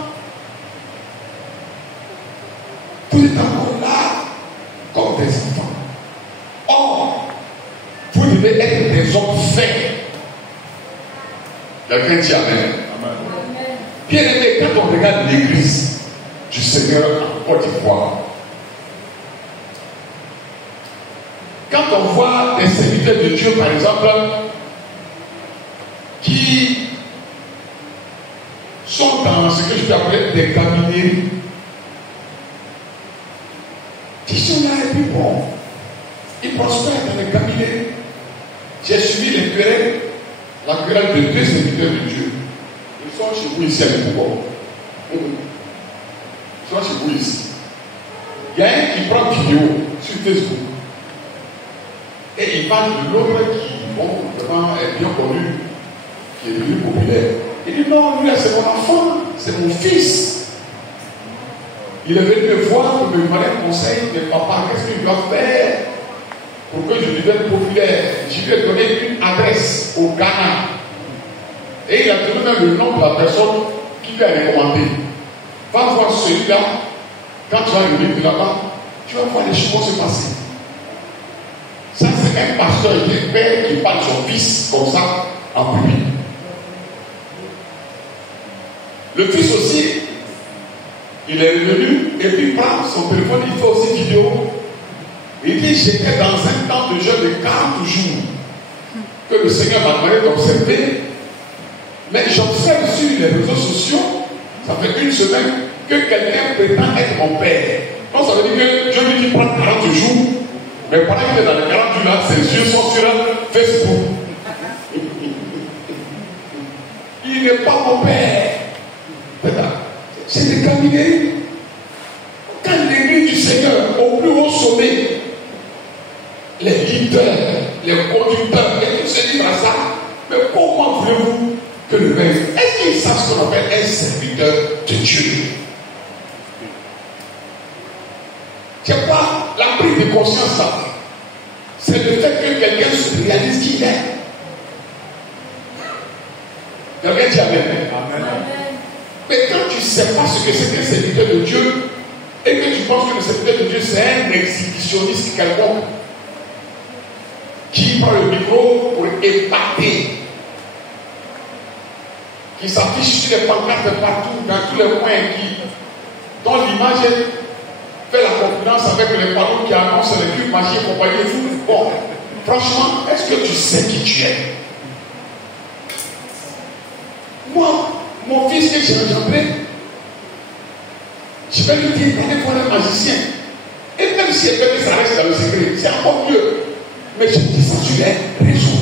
vous êtes encore là comme des enfants. Or, vous devez être des hommes faits. Quelqu'un dit Amen. Bien aimé, quand on regarde l'église du Seigneur en Côte d'Ivoire, quand on voit des serviteurs de Dieu, par exemple, qui sont dans ce que je peux appeler des camineries, qui sont là et puis bon, ils prospèrent dans les camineries. J'ai suivi les querelles, la querelle de deux serviteurs de Dieu. Ils sont chez vous ici à Pouvoir. Ils sont chez vous ici. Il y a un qui prend vidéo sur Facebook. Et il parle de l'autre qui, bon, vraiment est bien connu, qui est devenu populaire. Il dit non, lui, c'est mon enfant, c'est mon fils. Il est venu me voir pour me demander un conseil, mais papa, qu'est-ce qu'il doit faire pour que je devienne populaire? Je lui ai donné une adresse au Ghana. Et il a donné même le nom de la personne qui lui a recommandé. Va voir celui-là, quand tu vas venir de là-bas, tu vas voir les choses se passer. Ça, c'est un pasteur et un père qui parle de son fils comme ça en public. Le fils aussi, il est revenu et puis il prend son téléphone, il fait aussi vidéo. Il dit, j'étais dans un temps de jeûne de 40 jours que le Seigneur m'a demandé d'observer. Mais j'observe sur les réseaux sociaux, ça fait une semaine, que quelqu'un prétend être mon père. Donc ça veut dire que Dieu lui dit prendre 40 jours, mais pendant qu'il est dans les 40 jours là, ses yeux sont sur Facebook. Il n'est pas mon père. C'est des camineries. Quand l'église du Seigneur, au plus haut sommet, les leaders, les conducteurs, et tous se livrent à ça, mais comment voulez-vous que le père, est-ce qu'ils savent ce qu'on appelle un serviteur de Dieu? C'est quoi la prise de conscience là? C'est le fait que quelqu'un se réalise qui il est. Quelqu'un dit Amen. Mais quand tu ne sais pas ce que c'est qu'un serviteur de Dieu, et que tu penses que le serviteur de Dieu c'est un exhibitionniste quelconque qui prend le micro pour épater, qui s'affiche sur les pancartes partout, dans tous les coins, dont l'image fait la concurrence avec les panneaux qui annoncent les cubes magiques et compagnie. Bon, franchement, est-ce que tu sais qui tu es? Moi, mon fils que j'ai engendré, je vais lui dire, allez voir un magicien. Et même si elle veut que ça reste dans le secret, c'est encore mieux. Mais je dis ça, tu as raison.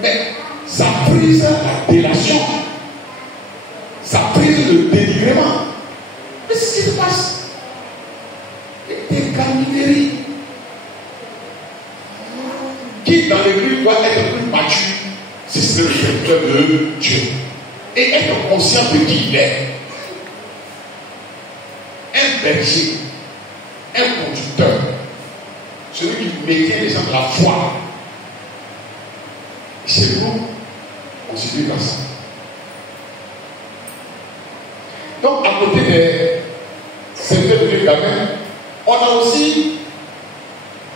Mais ça brise la délation. Ça brise le dénigrement. Mais c'est ce qui se passe. Des camineries qui dans l'église doit être plus mature si c'est le serviteur de Dieu et être conscient de qui il est. Un berger, un conducteur, celui qui maintient les gens de la foi. Chez nous, on se dit comme ça. Donc, à côté des serviteurs de Dieu, on a aussi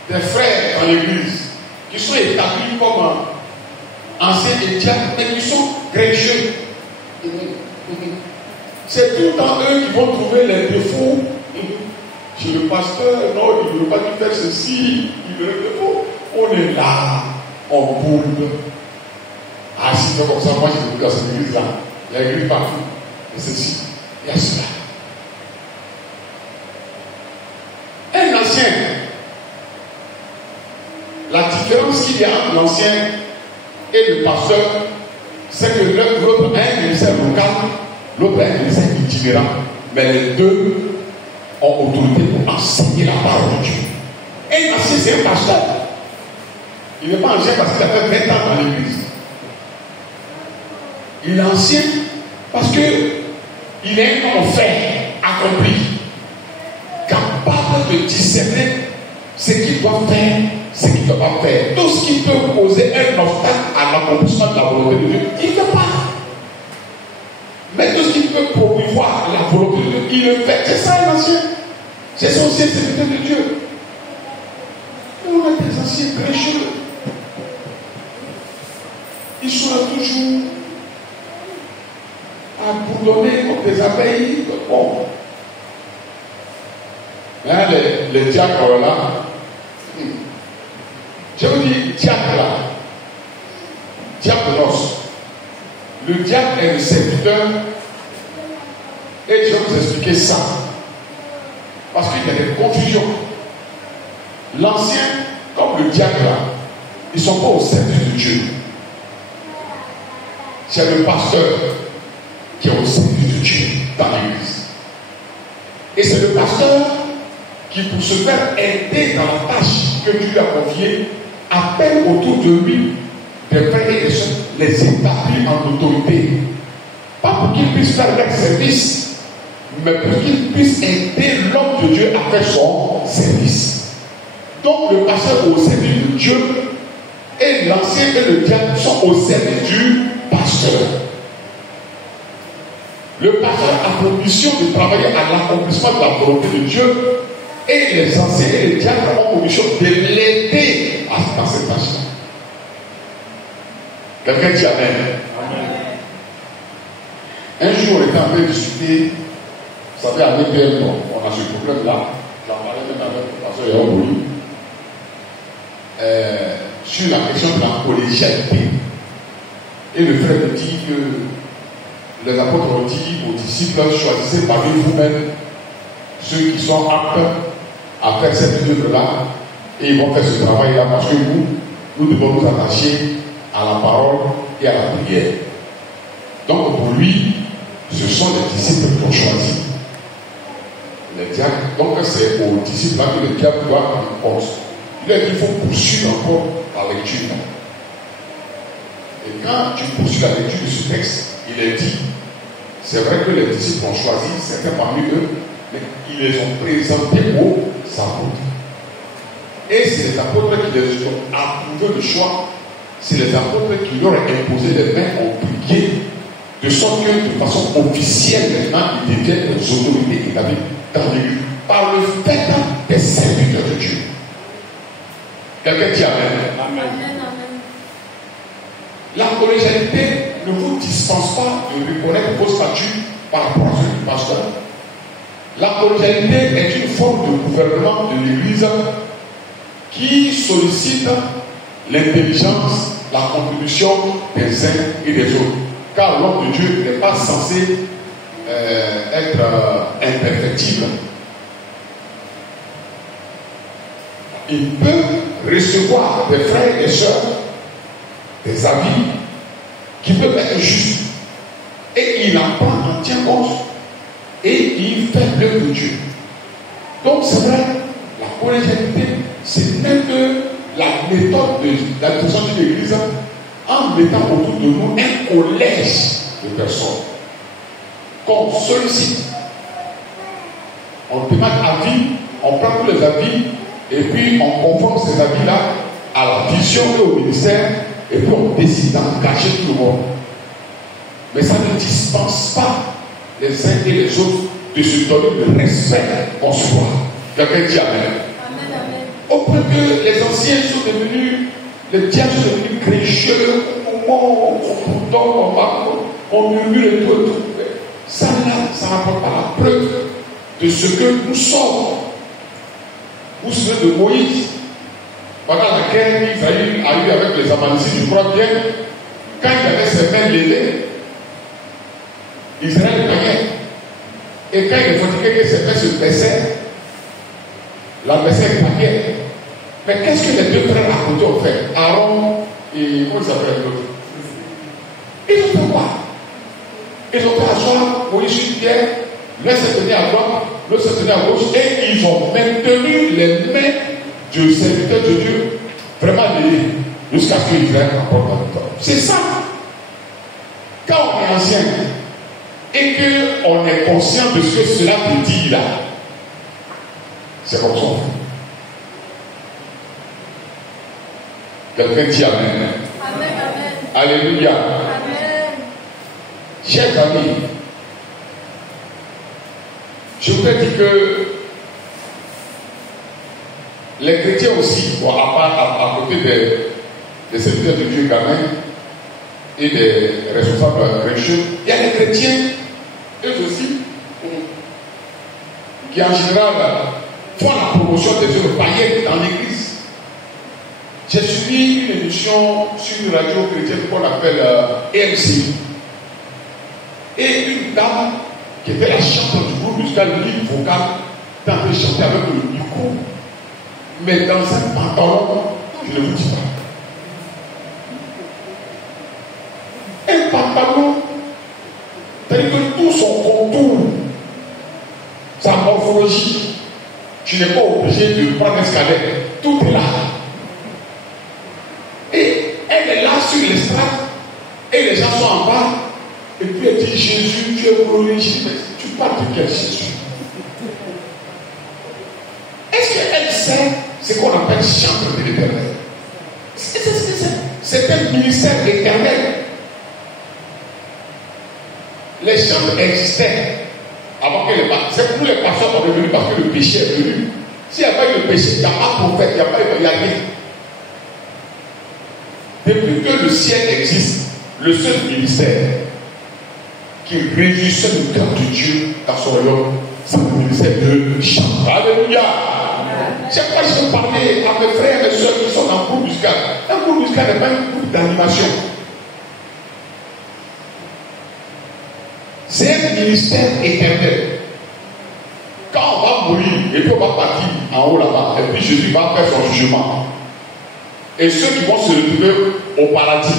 des frères dans l'église qui sont établis comme anciens diacres, mais qui sont grécheux. C'est tout le temps eux qui vont trouver les défauts. Chez le pasteur, non, il ne veut pas lui faire ceci, il veut le défaut. On est là, on boule. Ah, si c'est comme ça, moi j'ai vu dans cette église-là. Il y a église partout. Et ceci, il y a cela. Un ancien, la différence qu'il y a entre l'ancien et le pasteur, c'est que l'autre a un ministère local, l'autre a un ministère itinérant. Mais les deux ont autorité pour enseigner la parole de Dieu. Et ancien, c'est un pasteur. Il n'est pas ancien parce qu'il a fait 20 ans dans l'église. Il est ancien parce qu'il est un homme fait, accompli, capable de discerner ce qu'il doit faire, ce qu'il ne doit pas faire. Tout ce qui peut poser un obstacle à l'accomplissement de la volonté de Dieu, il ne fait pas. Mais tout ce qui peut promouvoir la volonté de Dieu, il le fait. C'est ça l'ancien. C'est son ancien serviteur de Dieu. Et on a des anciens prêcheurs. Ils sont là toujours à bourdonner comme des abeilles. Bon. Hein, les diacres là. Je vous dis, diacre là. Diaconos. Le diacre est le serviteur. Et je vais vous expliquer ça. Parce qu'il y a des confusions. L'ancien, comme le diacre là, ils ne sont pas au service de Dieu. C'est le pasteur qui est au service de Dieu dans l'église. Et c'est le pasteur qui, pour se faire aider dans la tâche que Dieu lui a confiée, appelle autour de lui des frères et des sœurs, les établit en autorité. Pas pour qu'ils puissent faire leur service, mais pour qu'ils puissent aider l'homme de Dieu à faire son service. Donc le pasteur est au service de Dieu et l'ancien et le diacre sont au service du pasteur. Le pasteur a pour mission de travailler à l'accomplissement de la volonté de Dieu et les anciens et les diacres ont pour mission de l'aider à cette tâche. Quelqu'un dit Amen. Un jour, on était en train de discuter, vous savez, avec PM, on a ce problème-là, j'en parlais même avec le pasteur Yaoui, sur la question de la collégialité. Et le frère me dit que les apôtres ont dit aux disciples, choisissez parmi vous-même ceux qui sont aptes à faire cette œuvre-là, et ils vont faire ce travail-là parce que nous devons nous attacher à la parole et à la prière. Donc pour lui, ce sont les disciples qui ont choisi. Les diacres, donc c'est aux disciples que les diacres doivent répondre. Il a dit qu'il faut poursuivre encore la lecture. Et quand tu poursuis la lecture de ce texte, il est dit, c'est vrai que les disciples ont choisi certains parmi eux, mais ils les ont présentés aux apôtres. Et c'est les apôtres qui les ont approuvé le choix. C'est les apôtres qui leur ont imposé les mains, ont prié, de sorte que de façon officielle maintenant, ils deviennent des autorités établies dans l'église par le fait des serviteurs de Dieu. Quelqu'un dit Amen. Amen. La collégialité ne vous dispense pas de reconnaître vos statuts par rapport à ceux du pasteur. La collégialité est une forme de gouvernement de l'église qui sollicite l'intelligence, la contribution des uns et des autres. Car l'homme de Dieu n'est pas censé être imperfectible. Il peut recevoir des frères et des sœurs des avis qui peuvent être justes. Et il en prend en tient compte. Et il fait l'œuvre de Dieu. Donc c'est vrai, la collégialité, c'est même la méthode de l'administration de l'Église en mettant autour de nous un collège de personnes qu'on sollicite. On demande avis, on prend tous les avis et puis on conforme ces avis-là à la vision et au ministère et puis on décide d'engager tout le monde. Mais ça ne dispense pas les uns et les autres de se donner le respect qu'on se doit. Quelqu'un dit Amen. Au point que les anciens sont devenus, les diacres sont devenus crécheurs, on murmure et tout. Ça là, ça n'apporte pas la preuve de ce que nous sommes. Vous vous souvenez de Moïse, pendant la guerre qu'Israël a eu avec les Amalécites, je crois bien, quand il avait ses mains levées, Israël gagnait. Et quand il est fatigué que ses mains se baissaient, l'adversaire gagnait. Mais qu'est-ce que les deux frères à côté ont fait? Aaron et comment il s'appelle l'autre? Ils ont fait quoi? Ils ont fait asseoir Moïse sur pierre l'un se tenait à droite, l'autre se tenait à gauche, et ils ont maintenu les mains du serviteur de Dieu, vraiment liées, jusqu'à ce qu'Israël remporte la victoire. C'est ça. Quand on est ancien et qu'on est conscient de ce que cela veut dire là, c'est comme ça. Quelqu'un dit Amen. Amen, amen. Alléluia. Amen. Chers amis, je voudrais dire que les chrétiens aussi, bon, à côté des serviteurs de Dieu également et des responsables religieux, il y a les chrétiens, eux aussi, qui en général font la promotion des œuvres païennes dans l'église. J'ai suivi une émission sur une radio chrétienne qu'on appelle EMC. Et une dame qui était la chanteuse du groupe musical, le lead vocal, est en train de chanter avec le micro, mais dans un pantalon, je ne vous dis pas. Un pantalon, c'est-à-dire que tout son contour, sa morphologie, tu n'es pas obligé de prendre un escalier, tout est là. Et elle est là sur l'estrade, et les gens sont en bas, et puis elle dit Jésus, tu es glorifié. Mais tu parles de quel Jésus? Est-ce qu'elle sait ce qu'on appelle chantre de l'éternel? C'est un ministère éternel. Les chantres existaient avant que les pasteurs. C'est pour les pasteurs sont devenus parce que le péché est venu. S'il n'y a pas eu le péché, il n'y a pas de prophète, il n'y a pas de rien. Depuis que le ciel existe, le seul ministère qui réunissait le cœur de Dieu dans son royaume, c'est le ministère de chant. Alléluia. C'est pourquoi je veux parler à mes frères et mes soeurs qui sont dans le groupe musical. Un groupe musical n'est pas un groupe d'animation. C'est un ministère éternel. Quand on va mourir, et puis on va partir en haut là-bas, et puis Jésus va faire son jugement. Et ceux qui vont se retrouver au paradis,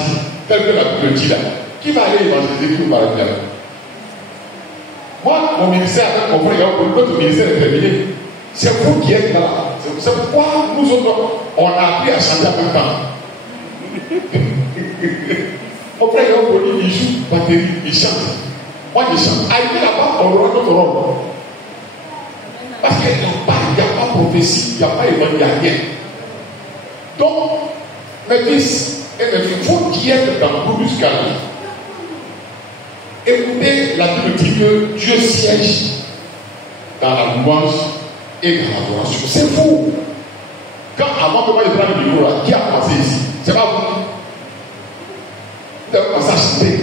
tel que la Bible dit là, qui va aller évangéliser qui au paradis là? Moi, mon ministère avec mon frère, notre ministère est terminé. C'est vous qui êtes là. C'est pourquoi nous autres, on a appris à chanter en même temps. Mon frère, il joue batterie, il chante. Moi, je chante. Arrivé là-bas, on aura notre rôle. Parce qu'il n'y a pas prophétie, il n'y a pas évangile, il n'y a rien. Donc, mes fils et mes filles, vous qui êtes dans le groupe musical, écoutez, la Bible dit que Dieu siège dans la louange et dans l'adoration. C'est vous. Quand avant que moi je prenne le micro là, qui a pensé ici? C'est pas vous. Vous avez commencé à chanter.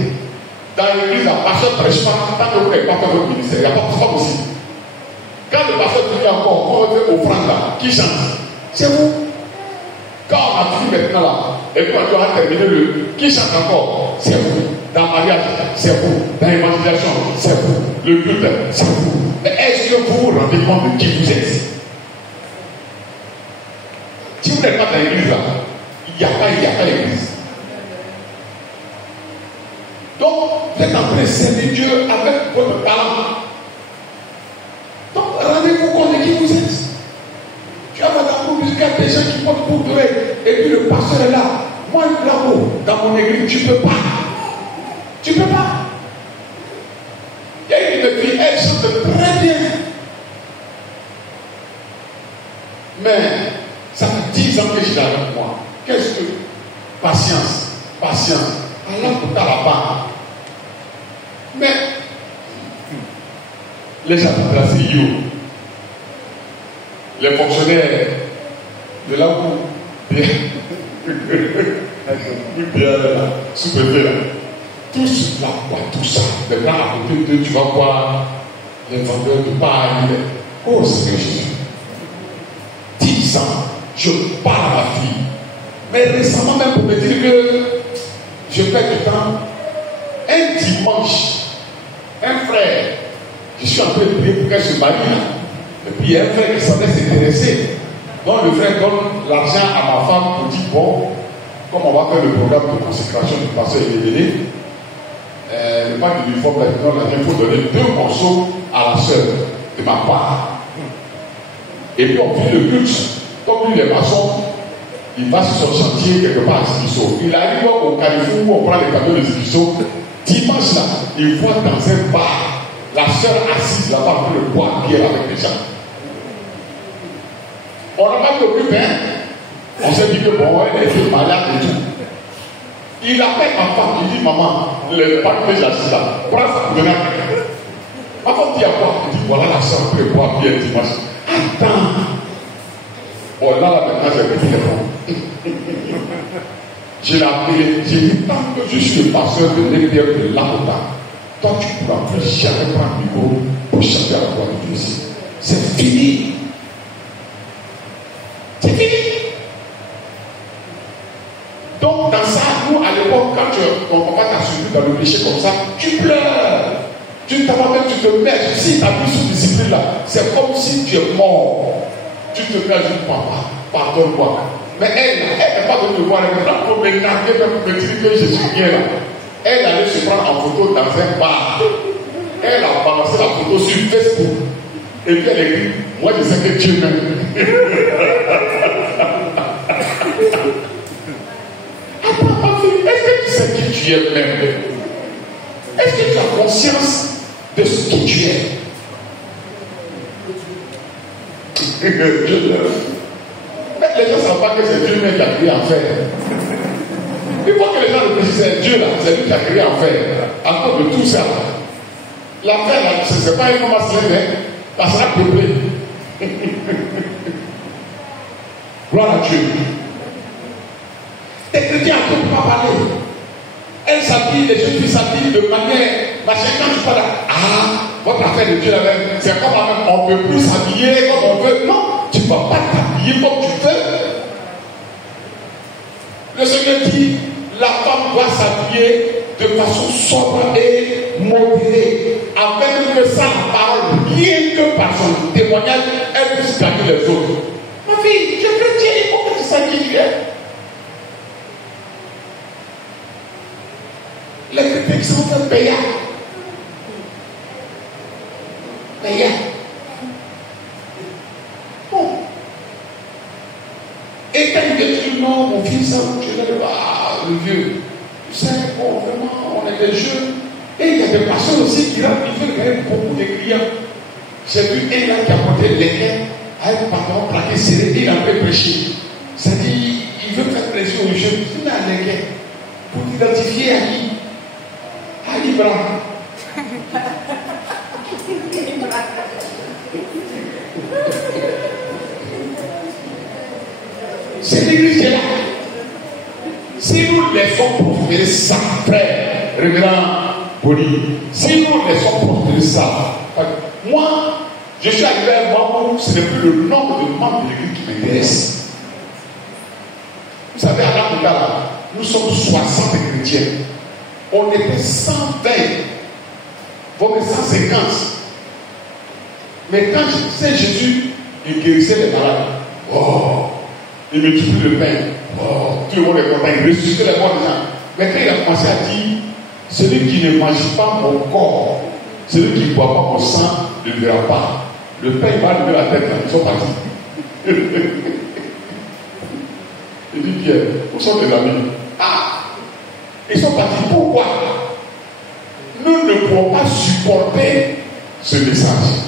Dans l'église, la pasteur ne prêche pas tant que vous n'avez pas fait votre ministère. Il n'y a pas possible. Quand le pasteur dit encore, on va faire offrande là, qui chante? C'est vous. Quand on a fini maintenant là, et puis on a terminé le. Qui chante encore? C'est vous. Dans le mariage, c'est vous. Dans l'évangélisation, c'est vous. Le culte, c'est vous. Mais est-ce que vous vous rendez compte de qui vous êtes? Si vous n'êtes pas dans l'église là, il n'y a pas l'église. Donc, vous êtes en train de servir Dieu avec votre talent. Donc, rendez-vous compte de qui vous êtes. Tu as dans le groupe musical des gens qui portent pour d'oreille. Et puis le pasteur est là. Moi, là-haut, dans mon église, tu ne peux pas. Tu ne peux pas. Il y a une fille, elle chante très bien. Mais ça fait 10 ans que je suis avec moi. Qu'est-ce que? Patience. Allah pour ta là-bas. Mais les gens sont placés, les fonctionnaires de là où sous-préfet là, tous là, tout ça. Maintenant, à côté d'eux, tu vas voir les vendeurs de paille. Oh Seigneur Jésus. 10 ans, je parle à ma fille. Mais récemment, même pour me dire que je perds du temps. Un dimanche, un frère, je suis en train de prier pour qu'elle se marie là. Et puis il y a un frère qui semblait s'intéresser. Donc le frère donne l'argent à ma femme pour dire bon, comme on va faire le programme de consécration du pasteur Lévélé, le pas d'uniforme, il faut donner 2 morceaux à la sœur de ma part. Et puis on fait le culte. Comme lui, les maçons, il va sur son chantier quelque part à Sibiso. Il arrive au Carrefour où on prend les cadeaux de Sibiso. Dimanche là, il voit dans un bar la sœur assise là-bas pour le boire bière avec les gens. On n'a pas de plus, on s'est dit que bon, elle était malade et tout. Il appelle ma femme, il dit maman, le parc que j'ai assis là, prends ça pour donner à quelqu'un. Ma femme dit à quoi? Il dit voilà la sœur pour le boire bière dimanche. Attends. Bon là maintenant j'ai pris le téléphone. Je l'ai appelé, j'ai dit tant que je suis le pasteur de l'intérieur de l'Akota, toi tu ne pourras plus jamais prendre le micro pour chanter à la voix de Dieu ici. C'est fini. C'est fini. Donc dans ça, nous à l'époque, quand ton papa t'a suivi dans le péché comme ça, tu pleures. Tu ne t'as même, tu te mets, si tu as plus sous discipline là, c'est comme si tu es mort. Tu te mets à dire papa, pardonne-moi. Mais elle n'est pas venue me voir, elle est là pour me narguer, pour me dire que je suis bien là. Elle allait se prendre en photo dans un bar. Elle a balancé la photo sur Facebook. Et puis elle écrit, moi je sais que Dieu m'aime. Attends, ma fille, est-ce que tu sais qui tu es même? Est-ce que tu as conscience de ce que tu es? Mais les gens ne savent pas que c'est Dieu même qui a créé enfer. Il faut que les gens le précisent, c'est Dieu là, c'est lui qui a créé enfer. Encore de tout ça. L'enfer là, ce n'est pas un homme à se lever, ça sera peuplé. Gloire à Dieu. Les chrétiens ne peuvent pas parler. Elles s'habillent, les jeunes filles s'habillent de manière. Machin, quand tu parles, votre affaire de Dieu là même, c'est comme la même, on ne peut plus s'habiller comme on veut. Non, tu ne vas pas t'habiller comme tu veux. Le Seigneur dit, la femme doit s'habiller de façon sobre et modérée, afin que sa parole, bien que par son témoignage, elle puisse gagner les autres. Ma fille, je suis chrétien, il faut que tu saches qui tu es. Les chrétiens sont fait payants. Bon. Et quand il dit non, mon fils, je ne vais pas, le vieux. Tu sais, bon, vraiment, on est des jeunes. Et il y a des personnes aussi qui rentrent, il veulent gagner beaucoup de clients. J'ai vu un là qui a porté les mains à un pantalon plaqué serré, il a fait prêcher. C'est-à-dire, il veut faire plaisir aux jeunes. Il a les gars pour identifier à qui? À Libra. C'est l'église qui est là. Si nous laissons proférer ça, frère, révérend Boni, si nous laissons proférer ça, moi, je suis arrivé à un moment où ce n'est plus le nombre de membres de l'église qui m'intéresse. Vous savez, à l'Afrique, nous sommes 60 chrétiens. On était 120, voire 150. Mais quand c'est Jésus, il guérissait les malades. Oh, il multiplie le pain. Oh, tout le monde est content, il ressuscite les morts des gens. Mais quand il a commencé à dire, celui qui ne mange pas mon corps, celui qui ne boit pas mon sang, ne le verra pas. Le pain va lever la tête, ils sont partis. Il dit Pierre, où sont tes amis? Ils sont partis. Pourquoi? Nous ne pouvons pas supporter ce message.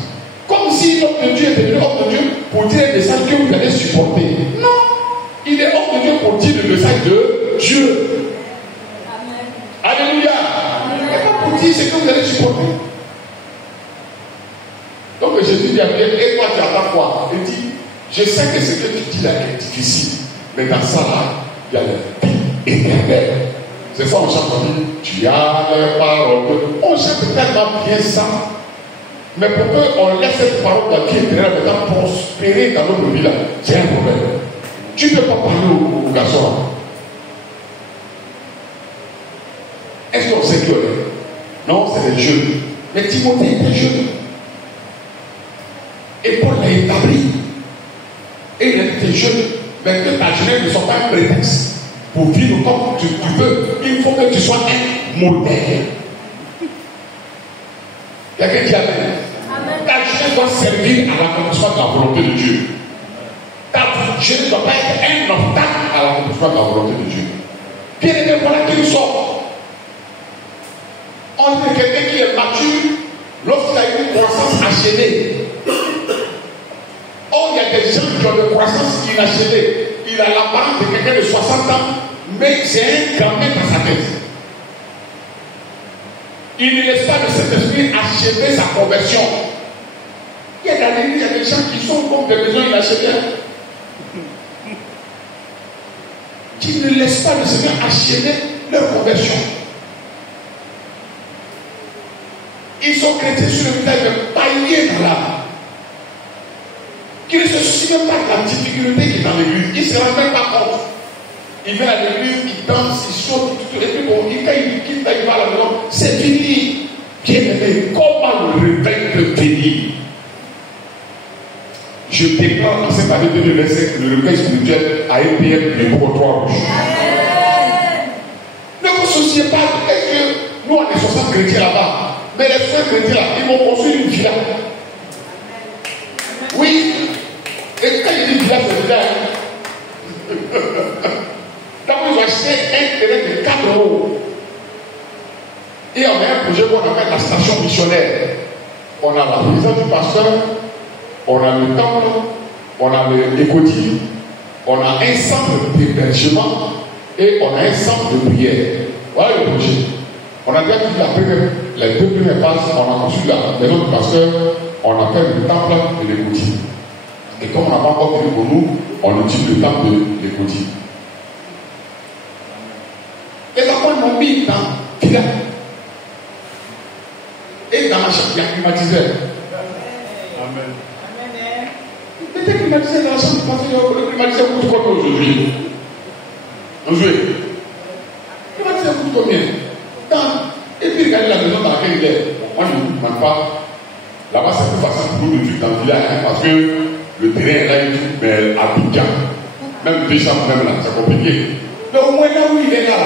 Comme si l'homme de Dieu était venu homme de Dieu pour dire un message que vous allez supporter. Non. Il est homme de Dieu pour dire le message de Dieu. Amen. Alléluia. Et pas pour dire ce que vous allez supporter. Donc Jésus dit à Pierre, et toi tu attends quoi? Il dit, je sais que ce que tu dis là est difficile. Mais dans ça là, il y a la vie éternelle. C'est ça on chante, on dit, tu as les paroles. On chante tellement bien ça. Mais pour qu'on laisse cette parole de la vie éternelle maintenant prospérer dans notre vie là, c'est un problème. Tu ne peux pas parler aux garçons. Est-ce qu'on sait qui on est? Non, c'est les jeunes. Mais Timothée était jeune. Et Paul l'a établi. Et il était jeune. Mais que ta jeunesse ne soit pas un prétexte pour vivre comme tu veux. Il faut que tu sois un modèle. Quelqu'un dit Amen. Ta jeunesse doit servir à l'accomplissement de la volonté de Dieu. Ta jeunesse ne doit pas être un obstacle à l'accomplissement de la volonté de Dieu. Bien aimé, voilà qui nous sort. On dit quelqu'un qui est mature lorsqu'il a une croissance achevée. Or, il y a des gens qui ont une croissance inachevée. Il a l'apparence de quelqu'un de 60 ans, mais c'est un grand-mère dans sa tête. Il ne laisse pas le Saint-Esprit achever sa conversion. Il y a dans l'église, il y a des gens qui sont comme des maisons inachevées. Qui ne laissent pas le Seigneur achever leur conversion. Ils sont chrétiens sur le village de païens dans l'âme. Qui ne se soucient même pas de la difficulté qui est dans l'église. Ils ne se rendent même pas compte. Il vient à l'église, il danse, il saute, et puis bon, quand il quitte, il va à la maison, c'est fini. Bien aimé, comment le réveil peut venir? Je déclare dans cette année 2025 le réveil spirituel à EPM du Trottoir Rouge. Ne vous souciez pas, est-ce que nous on est 60 chrétiens là-bas, mais les frères chrétiens là, ils vont construire une villa. Oui, et quand il dit villa, c'est villa. Donc ils ont acheté un terrain de 4 euros. Et on a un projet qu'on appelle la station missionnaire. On a la présidence du pasteur, on a le temple, on a l'écoutille, on a un centre d'hébergement et on a un centre de prière. Voilà le projet. On a déjà fait les 2 premières phases, on a construit la maison du pasteur, on a fait le temple de l'écoutille. Et comme on n'a pas encore fini pour nous, on utilise le temple de l'écoutille. Les enfants m'ont mis dans Pila. Et dans ma chambre, il y a climatiseur. Amen. Mettez climatiseur dans la chambre, parce que le climatiseur coûte combien aujourd'hui? Aujourd'hui. Le climatiseur coûte combien? Et puis regardez la maison dans laquelle il est. Moi, je ne vous demande pas. Là-bas, c'est plus facile pour nous de vivre dans le village, parce que le terrain est là et tout, mais à Abidjan. Même 2 chambres, même là, c'est compliqué. Mais au moins là où il est là,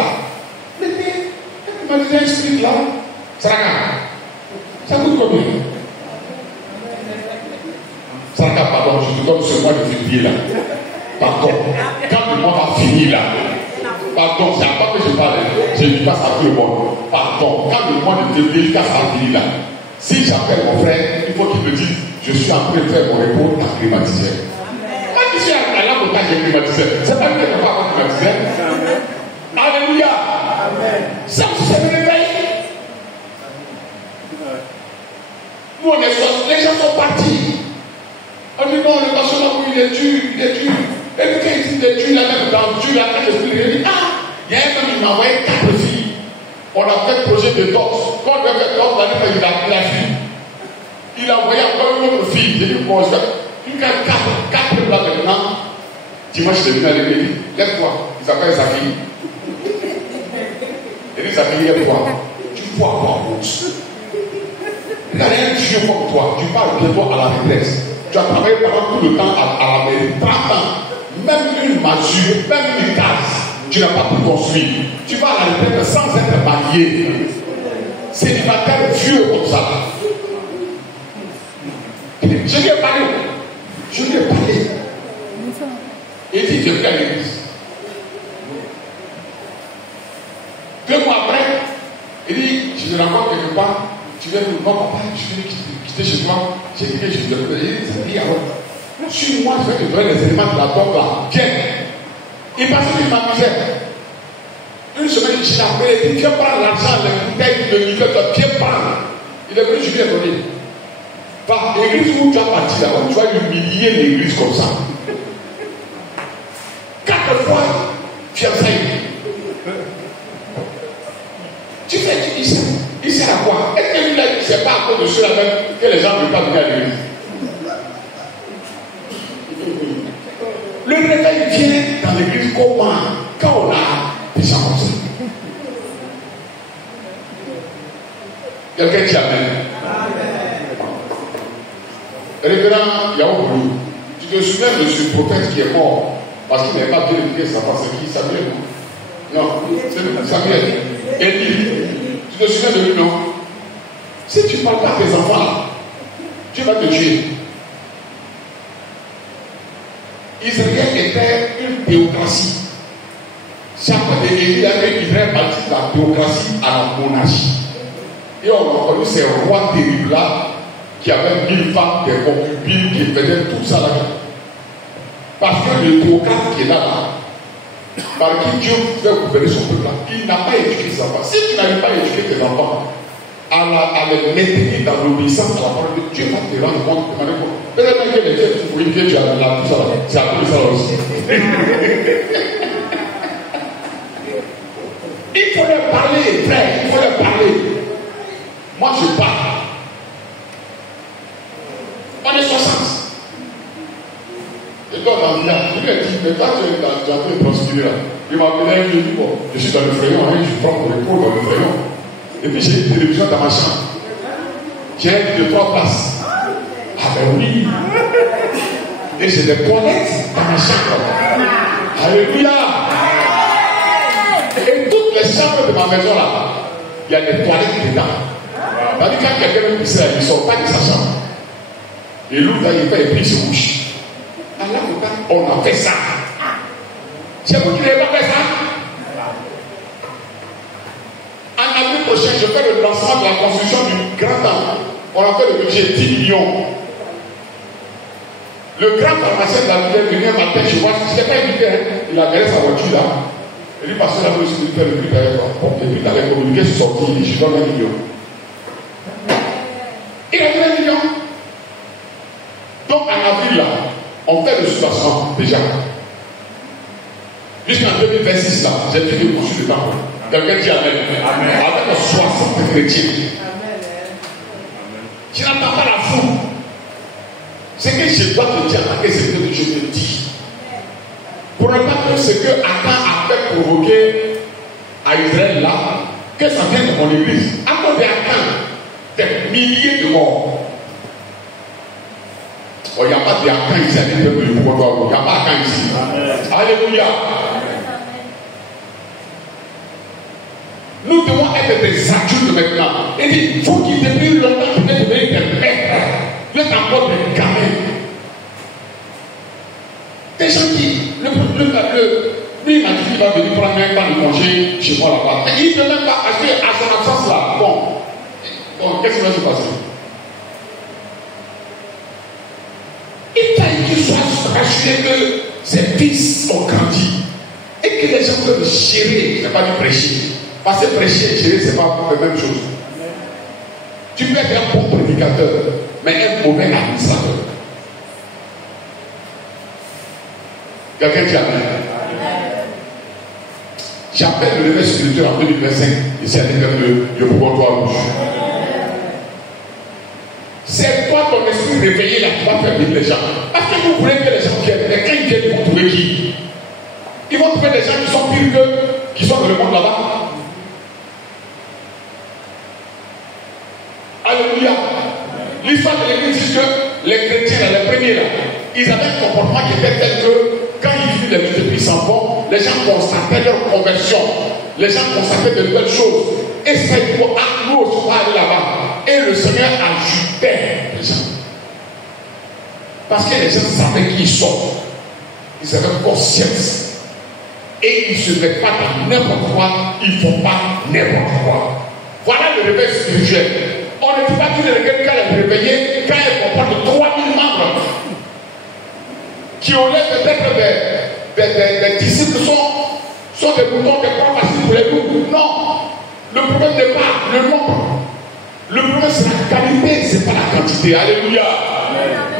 mettez un climatiseur strict là, ça regarde. Ça coûte combien? Ça regarde, pardon, je te donne ce mois de février là. Pardon. Quand le mois va finir là, pardon, c'est à pas que je parle, je passe à tout le monde. Pardon, quand le mois de février, quand ça va finir là, si j'appelle mon frère, il faut qu'il me dise, je suis en train de faire mon repos dans le climatiseur. Quand je suis à la montagne, j'ai climatiseur. C'est pas que je ne peux pas avoir climatiseur. Alléluia. Ça, c'est le réveil. Nous, on est les gens sont partis. On dit non, le pasteur là où il est dur, il est dur. Et puis quand il dit il est dur, il a même dans Dieu, là, quand je dit, il y a un homme qui m'a envoyé 4 filles. On a fait le projet de Dox. Quand on a fait Dox, il a fui. Il a envoyé encore une autre fille. J'ai dit, bon, tu gagnes 4 là maintenant. Dimanche, je suis venu à l'église. Lève-toi. Il s'appelle Zaki. Il dit, Zaki, lève-toi. Tu vois quoi, Rose? Il n'y a rien de Dieu comme toi. Tu parles bientôt à la retraite. Tu as travaillé pendant tout le temps à la mairie. 30 ans. Même une masure, même une case, tu n'as pas pu construire. Tu vas à la retraite sans être marié. Célibataire vieux comme ça. Je lui ai parlé. Je lui ai parlé. Il dit, je viens à l'église. 2 mois après, il dit, je te rencontre quelque part. Tu viens de non, papa, je viens quitter chez toi. J'ai dit que je vais te payer. Ça dit, alors, suis-moi, je vais te donner les éléments de la tombe là. Viens. Il passe qu'il m'amusait. Une semaine, je l'ai appelé, il dit, viens prendre l'argent, les bouteilles de livre, viens prendre. Il est venu, je lui ai donné. Par l'église où tu as parti là, tu vas humilier l'église comme ça. 4 fois, fiançailles. Tu fais, tu dis ça. Il sert à quoi? Est-ce que lui là, il ne sait pas à cause de cela même que les gens ne veulent pas venir à l'église? Le réveil vient dans l'église comment? Quand on a des gens comme ça. Quelqu'un dit Amen. Révérend Yaoubou, tu te souviens de ce prophète qui est mort parce qu'il n'avait pas bien éduqué sa femme? C'est qui? Samuel? Non, c'est Samuel. Élie. Tu te souviens de lui, non? Si tu ne parles pas à tes enfants, là, Dieu va te tuer. Israël était une théocratie. Chaque Élie avait Israël bâti la théocratie à la monarchie. Et on a connu ces rois terribles-là qui avaient 1000 femmes, des concubines, qui faisaient tout ça là. Parce que le théocrate qui est là, par qui Dieu fait gouverner son peuple là, il n'a pas éduqué ses enfants. Si tu n'arrives pas à éduquer tes enfants, à les maintenir dans l'obéissance à la parole de Dieu, va te rendre compte, te demander quoi. Peut-être que les gens, tu vois que tu as là, tout ça là, c'est à cause de ça là aussi. Il faut leur parler, frère, il faut leur parler. Moi je parle. On est 60. Et toi, dans le village, il m'a dit, mais toi, tu as fait une prostituée là. Il m'a appelé, je lui ai dit, bon, je suis dans le crayon, hein, je prends pour les cours dans le crayon. Et puis j'ai une télévision dans ma chambre. J'ai 2-3 places. Ah ben oui. Et j'ai des toilettes dans ma chambre. Alléluia. Et toutes les chambres de ma maison là, il y a des toilettes dedans. C'est-à-dire quand quelqu'un veut pisser là, il ne sort pas de sa chambre. Et l'autre là, il fait et puis il se couche. Alors on a fait ça. C'est vous qui n'avez pas fait ça? En avril prochain, je fais le lancement de la construction du grand temple. On a fait le budget 10 millions. Le grand pharmacien de la ville est venu un matin, je vois, je n'étais pas invité, hein. Il a garé sa voiture là. Et lui, parce que là, je suis venu faire le but avec toi. Bon, et puis il avait communiqué sur sortie, il dit, je donne 1 million. Il a donné 1 million. Donc en avril là, on fait le soulagement déjà. Jusqu'en 2026 là, j'ai fait le construire le temple. Quelqu'un dit Amen. Avec 60 chrétiens. Tu n'entends pas la foule. Ce que je dois te dire, c'est ce que je te dis. Pour ne pas que ce que Achan a fait provoquer à Israël là, que ça vienne de mon église. À cause d'Achan, des milliers de morts. Oh, il n'y a pas d'Achan ici, il n'y a pas d'Achan ici. Alléluia. Nous devons être des adultes maintenant. Et il faut qu'ils depuis longtemps puissent devenir des maîtres. Vous êtes encore des gamins. Des gens qui, lui il m'a dit qu'il va venir prendre un temps de congé chez moi là-bas. Il ne peut même pas acheter à son absence là. Bon, qu'est-ce qui va se passer? Il faut qu'il soit rassuré que ses fils ont grandi et que les gens peuvent gérer, ce n'est pas du prêcher. Parce que prêcher et gérer, ce n'est pas la même chose. Tu peux être un bon prédicateur, mais un mauvais administrateur. Quelqu'un dit Amen. J'appelle le réveil spirituel en 2025 ici à l'intérieur de Pouvoir Rouge. C'est toi ton esprit réveillé là qui va faire venir les gens. Parce que vous voulez que les gens viennent. Mais quand ils viennent, ils vont trouver qui? Ils vont trouver des gens qui sont pires que qui sont dans le monde là-bas. Alléluia. L'histoire de l'église dit que les chrétiens, là, les premiers là, ils avaient un comportement qui était tel que quand ils vivent les multiples s'en vont, les gens constataient leur conversion. Les gens constataient de nouvelles choses. Et c'est pour nous aussi on va aller là-bas. Et le Seigneur ajoutait les gens. Parce que les gens savaient qui ils sont. Ils avaient conscience. Et ils ne se mettent pas dans n'importe quoi. Ils ne font pas n'importe quoi. Voilà le réveil spirituel. On ne dit pas que quelqu'un est réveillé quand il comporte 3000 membres qui ont l'air peut-être des disciples sont des boutons, des points faciles pour les loups. Non. Le problème n'est pas le nombre. Le problème c'est la qualité, ce n'est pas la quantité. Alléluia.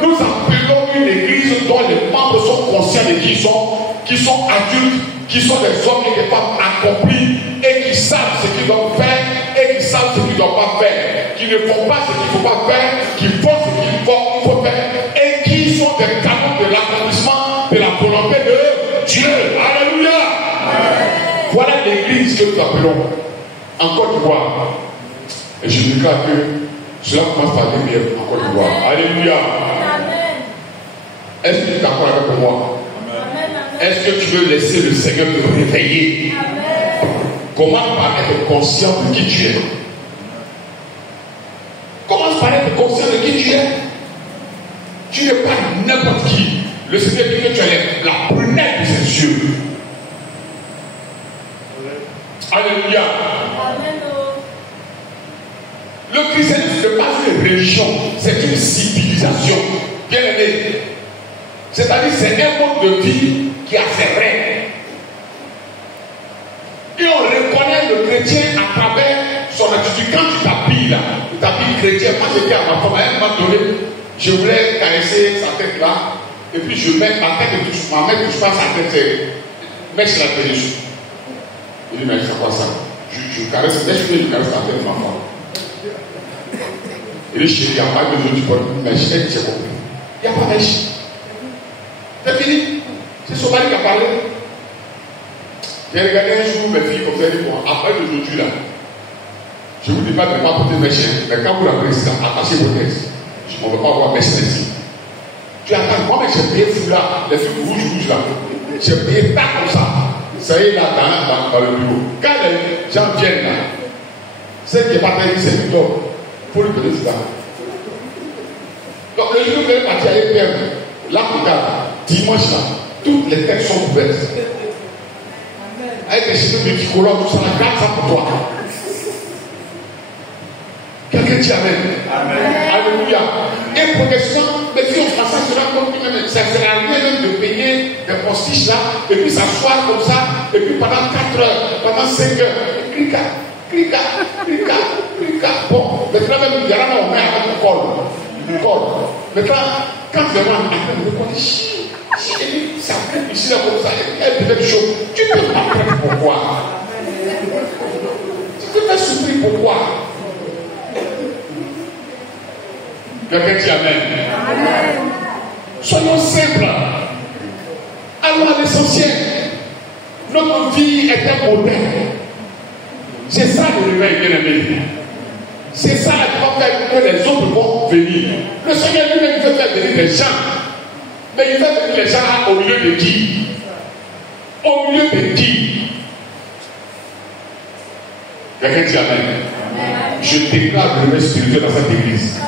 Nous appelons une église dont les membres sont conscients de qui sont adultes, qui sont des hommes et des femmes accomplis et qui savent ce qu'ils doivent faire et qui savent ce qu'ils ne doivent pas faire, qui ne font pas ce qu'il ne faut pas faire, qui font ce qu'il faut faire et qui sont des canaux de l'accomplissement de la volonté de Dieu. Alléluia. Voilà l'église que nous appelons en Côte d'Ivoire. Et je déclare que cela commence par aller bien en Côte d'Ivoire. Alléluia. Est-ce que tu es d'accord avec moi? Est-ce que tu veux laisser le Seigneur te réveiller? Comment par être conscient de qui tu es? Alléluia. Amen. Le christianisme n'est pas une religion, c'est une civilisation. Bien aimé. C'est-à-dire c'est un mode de vie qui a ses règles. Et on reconnaît le chrétien à travers son attitude. Quand tu t'habilles là, tu t'habilles chrétien. Moi j'étais à ma femme, à un moment donné, je voulais caresser sa tête là, et puis je mets ma tête et touche, ma main touche pas sa tête, c'est mets sur la télévision. Il dit, mais c'est quoi ça? Je caresse, je caresse la tête de ma femme. Il dit, chérie, il n'y a pas de jeu du bon, mais je sais que j'ai compris. Il n'y a pas de chien. C'est fini. C'est son mari qui a parlé. J'ai regardé un jour mes filles comme ça, dit, bon, après d'aujourd'hui là, je ne vous dis pas de ne pas porter mes chiens, mais quand vous la prenez, attachez vos têtes. Je ne vais pas voir mes chiens ici. Tu attends, moi, mais j'ai payé fou là, les filles rouges là. J'ai payé pas comme ça. Ça y est là dans le bureau. Quand les gens viennent là, celle qui est pas très c'est plutôt pour le président. Donc le jour où vous allez partir aller perdre, là, regarde, dimanche là, toutes les têtes sont ouvertes. Avec les cheveux multicolores, tout ça, la garde ça pour toi. Quelqu'un dit Amen. Amen. Alléluia. Et progressivement, mais si on fait ça, cela comme ça ne sert à rien même de payer des postiches là, et puis s'asseoir comme ça, et puis pendant 4 heures, pendant 5 heures, clica. Bon, maintenant même, il y a là, on met avec le col. Maintenant, quand vraiment, après, on me dit, ça crève ici là comme ça, elle devait être chaude. Tu ne peux pas prendre pourquoi? Tu peux pas souffrir pourquoi? Quelqu'un dit Amen. Amen. Soyons simples. Allons à l'essentiel. Notre vie est un modèle. C'est ça le réveil, bien aimé. C'est ça qui va faire que les autres vont venir. Le Seigneur lui-même veut faire venir les gens. Mais il fait venir les gens au milieu de qui? Au milieu de qui? Quelqu'un dit Amen. Amen. Je déclare le réveil spirituel dans cette église.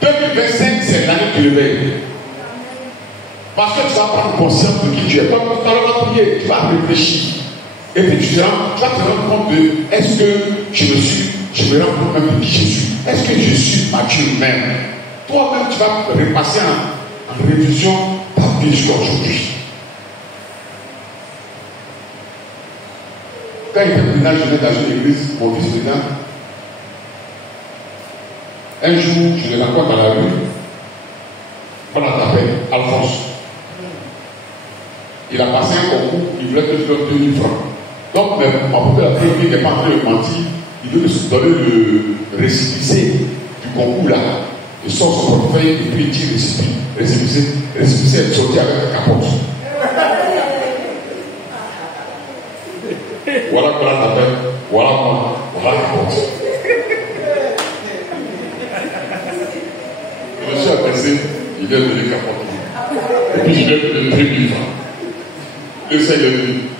2025, c'est l'année du réveil. Parce que tu vas prendre conscience de qui tu es. Quand tu vas prier, tu vas réfléchir. Et puis tu vas te rendre compte de est-ce que je me rends compte même de qui je suis. Est-ce que je suis mature même? Toi-même, tu vas repasser en révision ta vie jusqu'à aujourd'hui. Quand il était président, je venais dans une église, mon vice-président. Un jour, je le rencontre dans la rue. On l'a tapé, Alphonse. Il a passé un concours, il voulait que je donne 2 000 francs. Donc, ma propre qui n'est pas en train de mentir, il veut me donner le récépissé du concours là. Il sort son portefeuille et puis il dit récépissé est sorti avec la capote. Voilà qu'on l'a tapé, voilà moi, voilà la capote. Je me suis abaissé, il vient de donner capote. Et puis je vais me donner 2 000 francs. Le Seigneur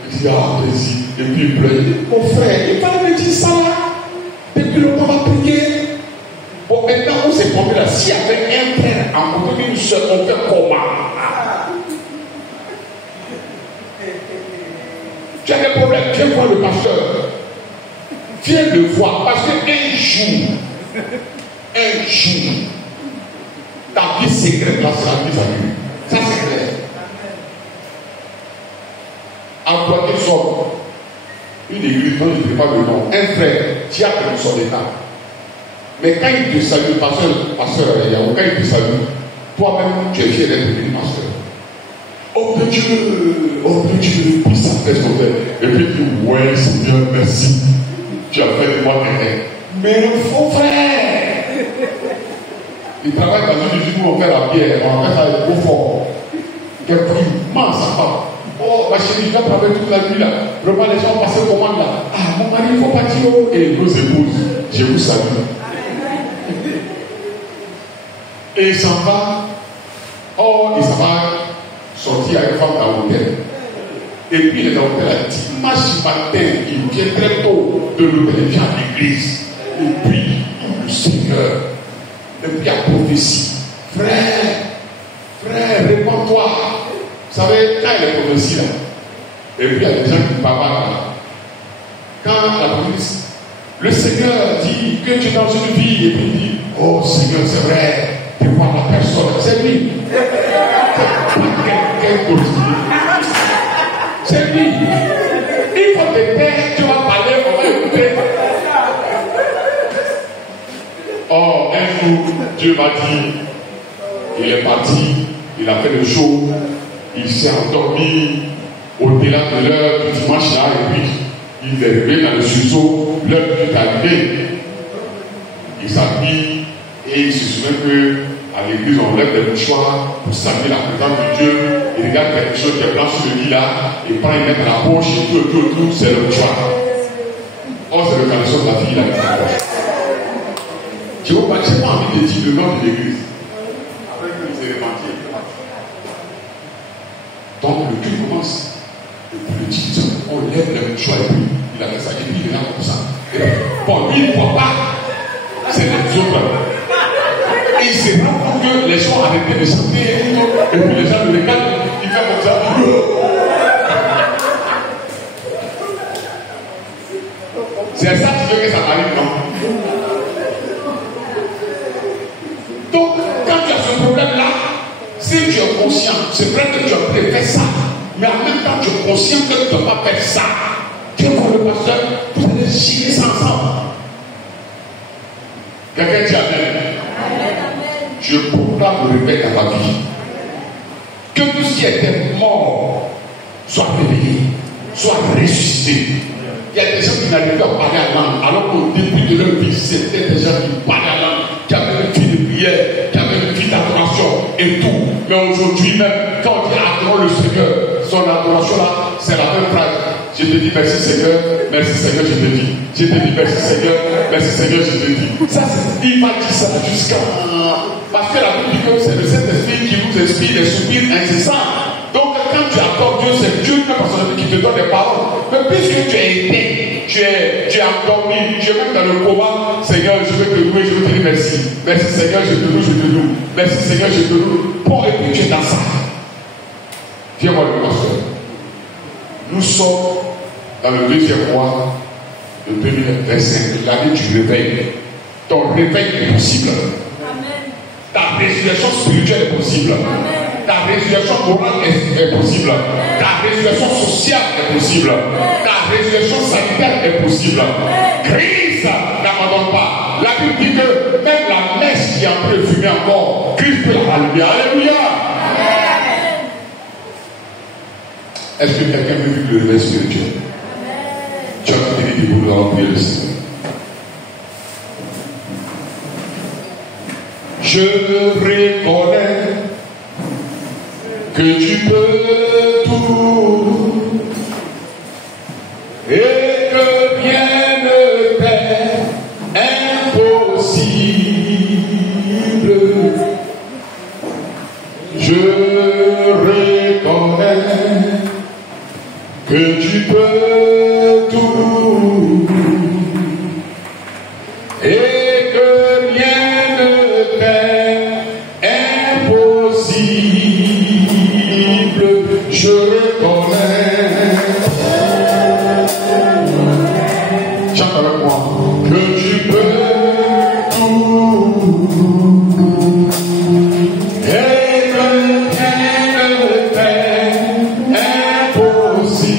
il dit, ah, plaisir. Et puis il pleure. Il dit, mon frère, il fallait me dire ça là. Depuis le temps, on va prier. Bon, maintenant, on s'est tombé là. S'il y avait un frère en côté d'une soeur, on fait comment? Tu as des problèmes, viens voir le pasteur. Viens le voir. Parce qu'un jour, ta vie secrète là sera mise à lui. Ça c'est clair. Employé sort. Une église, dont je ne sais pas le nom. Un frère, diacre de son état. Mais quand il te salue, pasteur, quand il te salue, toi-même, tu es fier d'être une pasteur. Oh mon Dieu, puis ça fait son père. Et puis il dit, ouais, Seigneur, merci. Tu as fait de moi quelqu'un. Mais le faux frère, il travaille dans une usine où on fait la bière, on fait ça avec fort. Quel prix, mince, ça va. Oh, ma chérie, je vais travailler toute la nuit là. Vraiment, les gens passent commande là. Ah, mon mari, il ne faut pas dire. Et nos épouses, je vous salue. Et il s'en va. Oh, il s'en va sortir avec une femme dans l'hôtel. Et puis, il est dans l'hôtel. Dimanche matin, il vient très tôt de l'hôtel. Il vient à l'église. Et puis, le Seigneur. Et puis, il y a prophétie. Frère, réponds-toi. Vous savez, quand il est prophétie là, Et puis il y a des gens qui parlent. Quand la police, le Seigneur dit que tu es dans une vie, et puis il dit, oh Seigneur, c'est vrai, tu vois la personne, c'est lui. Quel politique. C'est lui. Il faut te taire, tu vas parler, on va écouter. Oh, un jour, Dieu m'a dit, il est parti, il a fait le show, il s'est endormi au-delà de l'heure du dimanche là, et puis il est arrivé dans le sursaut, l'heure qui est arrivée. Il s'habille et il se souvient qu'à l'église on lève des mouchoirs pour saluer la présence de Dieu. Il regarde quelque chose qui est blanc sur le lit là, et prend et met dans la poche et tout, c'est le mouchoir. Oh, c'est le connaissance de la fille là qui s'approche. Je n'ai pas envie de dire le nom de l'église. Avec le cérémentier. Donc le culte commence. Et puis le titre, on lève le mouchoir et puis il a fait ça. Et puis il est là comme ça. Et puis, bon, lui il ne voit pas. C'est les autres. Et il se rend compte que les gens arrêtaient de chanter. Et puis les gens le regardent. Il fait comme ça. C'est ça qui veut que ça m'arrive, non? Donc, quand tu as ce problème-là, si tu es conscient, c'est vrai que tu as préféré ça, mais en même temps, tu es conscient que tu ne dois pas faire ça. Tu es pour le pasteur, vous allez chier ça ensemble. Quelqu'un dit Amen. Je proclame le réveil dans ma vie. Que tout ce qui était mort soit réveillé, soit ressuscité. Il y a des gens qui n'arrivent pas à parler en langue, alors qu'au début de leur vie, c'était des gens qui parlaient en langue, qui avaient une vie de prière, qui avaient une vie d'adoration et tout. Mais aujourd'hui même, quand on dit adorons le Seigneur, son adoration là, c'est la même phrase. Je te dis merci Seigneur, je te dis. Je te dis merci Seigneur, je te dis. Ça, il va dire ça jusqu'à. Parce que la Bible dit que c'est le Saint-Esprit qui vous inspire des soupirs incessants. Donc quand tu accordes Dieu, c'est Dieu qui te donne des paroles. Mais puisque tu es éteint, tu es endormi, tu es même dans le coma, Seigneur, je veux te louer, je veux te dire merci. Merci Seigneur, je te loue. Merci Seigneur, je te loue. Bon, et puis tu es dans ça. Viens-moi le pasteur. Nous sommes dans le deuxième mois de 2025, l'année du réveil. Ton réveil est possible. Amen. Ta résurrection spirituelle est possible. Amen. Ta résurrection morale est possible. Ta résurrection sociale est possible. Ta résurrection sanitaire est possible. Christ n'abandonne pas. La Bible dit que même la messe qui est en train de fumer encore, Christ peut la rallumer. Alléluia. Est-ce que quelqu'un veut vivre le réveil spirituel? Tu as fini de vouloir prier le Seigneur. Je reconnais que tu peux tout et que rien ne t'est impossible. Je reconnais que tu peux tout et que rien ne t'est impossible. Je reconnais. Chante avec moi. Que tu peux tout et que rien ne t'est impossible.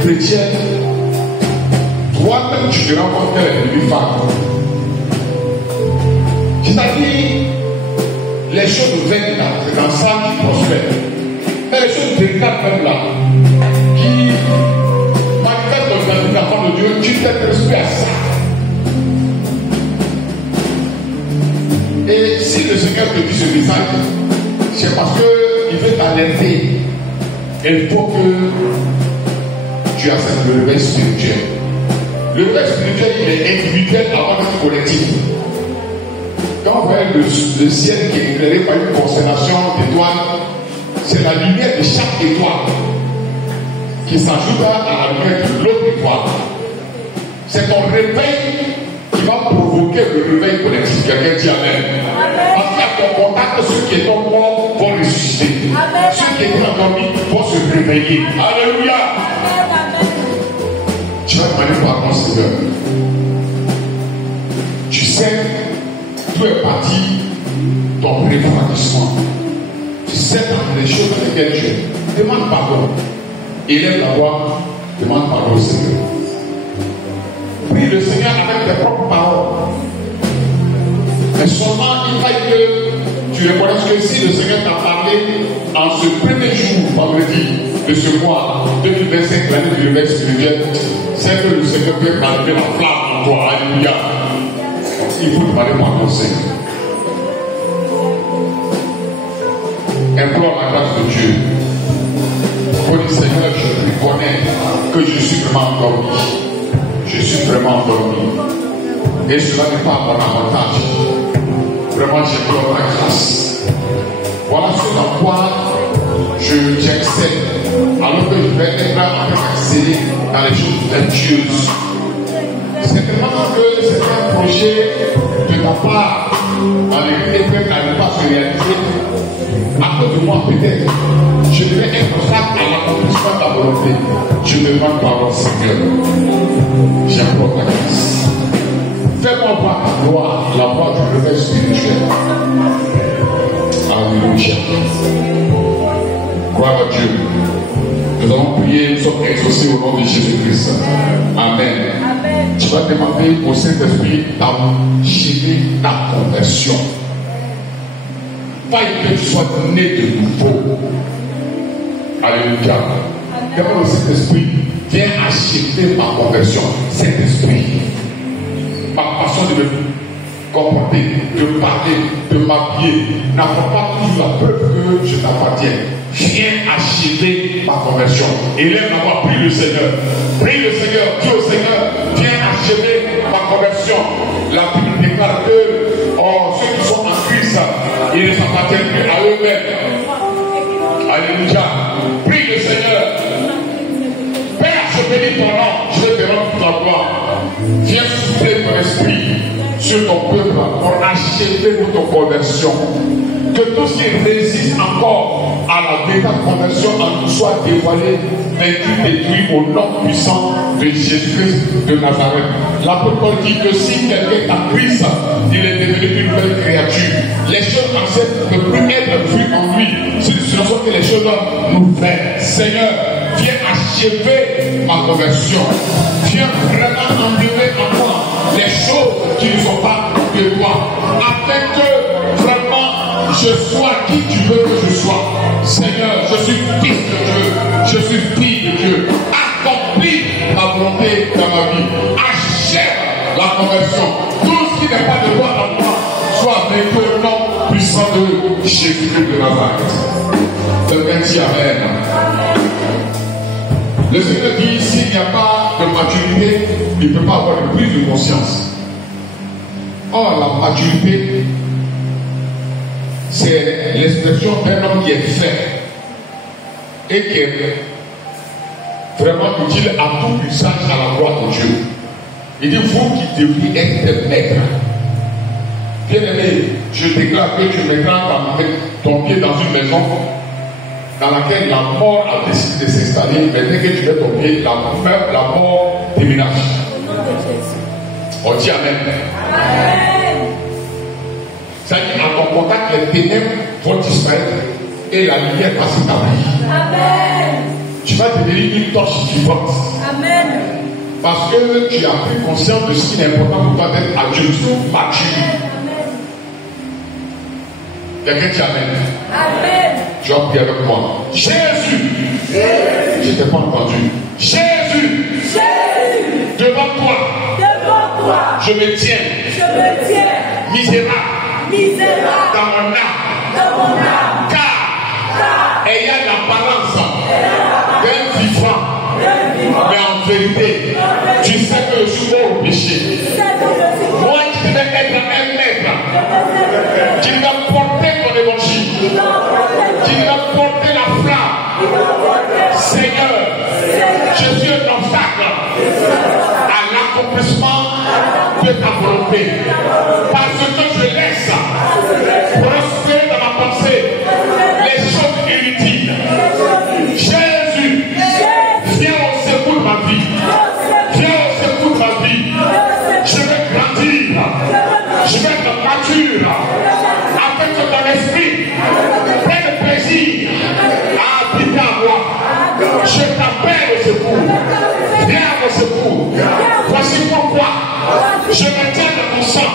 chrétienne, toi-même tu te rends compte qu'elle est devenue femme. C'est-à-dire, les choses vaines là, c'est dans ça qui prospère. Mais les choses véritables même là, qui manifestent dans la parole de Dieu, tu t'intéresses à ça. Et si le Seigneur te dit ce message, c'est parce qu'il veut t'alerter. Il faut que tu acceptes le réveil spirituel. Le réveil spirituel, il est individuel avant d'être collectif. Quand vous voyez le ciel qui est éclairé par une constellation d'étoiles, c'est la lumière de chaque étoile qui s'ajoute à la lumière de l'autre étoile. C'est ton réveil qui va provoquer le réveil collectif. Quelqu'un dit Amen. Parce qu'à ton contact, ceux qui sont morts vont ressusciter. Ceux qui étaient endormis vont se réveiller. Alléluia. Tu vas demander pardon, Seigneur. Tu sais d'où est parti ton refroidissement. Tu sais les choses dans lesquelles tu es. Demande pardon. Élève la voix. Demande pardon au Seigneur. Prie le Seigneur avec tes propres paroles. Mais seulement il faut que tu reconnaisses que si le Seigneur t'a parlé en ce premier jour, vendredi, de ce mois 2025, l'année du réveil spirituel, c'est que le Seigneur peut rallumer la flamme en toi. Alléluia. Il faut demander pardon, Seigneur. Implore la grâce de Dieu. Pour dire, Seigneur, je reconnais que je suis vraiment endormi. Je suis vraiment endormi. Et cela n'est pas à mon avantage. Vraiment, j'implore ta grâce. Voilà ce dans quoi j'excelle. Alors que je vais être en train d'accéder dans les choses vertueuses. C'est vraiment que c'est un projet de ta part dans lequel n'arrive pas à se réaliser. À cause de moi, peut-être, je devais être obstacle à l'accomplissement de ta volonté. Je me demande pardon, Seigneur. J'implore ta grâce. Fais-moi voir ta gloire, la voix du réveil spirituel. Alléluia. Gloire à Dieu. Nous allons prier, nous sommes exaucés au nom de Jésus-Christ. Amen. Tu vas demander au Saint-Esprit d'achever ta conversion. Pas que tu sois né de nouveau. Alléluia. Demande au Saint-Esprit, viens achever ma conversion. Saint-Esprit, ma façon de me comporter, de parler, de m'habiller, n'apporte pas toujours la preuve que je t'appartiens. Viens achever ma conversion. Élève la voix, prie le Seigneur. Prie le Seigneur, dis au Seigneur, viens achever ma conversion. La Bible déclare que ceux qui sont en Christ, ils ne s'appartiennent plus à eux-mêmes. Alléluia. Prie le Seigneur. Père, je bénis ton nom, je vais te rendre toute la gloire. Viens souffler ton esprit sur ton peuple pour achever notre conversion. Que tout ce qui résiste encore à la véritable conversion en nous soit dévoilé, vaincu, détruit au nom puissant de Jésus-Christ de Nazareth. L'apôtre dit que si quelqu'un est en Christ, il est devenu une nouvelle créature. Les choses anciennes ne peuvent être vues en lui. Ce ne sont que les choses nouvelles. Seigneur, viens achever ma conversion. Viens vraiment enlever en moi les choses qui ne sont pas de toi, afin que vraiment je sois qui tu veux que je sois. Seigneur, je suis fils de Dieu, je suis fille de Dieu. Accomplis ta volonté dans ma vie. Achève la conversion. Tout ce qui n'est pas de toi en moi soit vaincu au nom puissant de Jésus-Christ de Nazareth. Quelqu'un dit Amen. Le Seigneur dit, s'il n'y a pas de maturité, il ne peut pas avoir de prise de conscience. Or, la maturité, c'est l'expression d'un homme qui est fait et qui est vraiment utile à tout usage à la gloire de Dieu. Il dit, vous qui devriez être des maîtres. Bien-aimé, je déclare que tu mettras ton pied dans une maison dans laquelle la mort a décidé de s'installer, mais dès que tu mets ton pied, la mort déménage. On dit Amen. C'est-à-dire, à ton contact, les ténèbres vont disparaître et la lumière va s'établir. tu vas devenir une torche vivante. Amen. Parce que tu as pris conscience de ce qui est important pour toi d'être adulte, mature. Quelqu'un qui amène. Amen. Tu vas prier avec moi. Jésus. Je ne t'ai pas entendu. Jésus. Devant toi. Je me tiens. Misérable. Dans mon âme. Car ayant l'apparence d'un vivant. Mais en vérité, tu sais que je suis mort au péché. Moi qui devais être un maître, qui devais porter ton évangile, qui devais porter la flamme. Seigneur, je suis un obstacle à l'accomplissement de ta volonté. Parce que je laisse prospérer dans ma pensée les choses inutiles. Jésus, viens au secours de ma vie. Viens au secours de ma vie. Je vais grandir. Je vais être mature. Afin que ton esprit prenne plaisir à habiter à moi. Je t'appelle au secours. Viens au secours. Voici pourquoi je me tiens dans ton sang.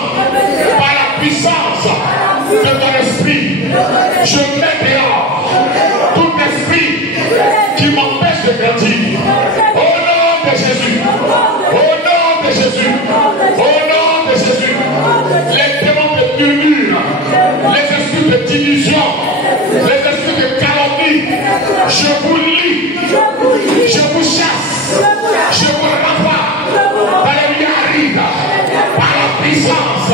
Par la puissance de ton esprit, je mets dehors tout esprit qui m'empêche de grandir. Au nom de Jésus. Au nom de Jésus. Au nom de Jésus. Les démons de murmure, les esprits de division, les esprits de calomnie, je vous lis, je vous chasse, je vous renvoie par les arrive, par la puissance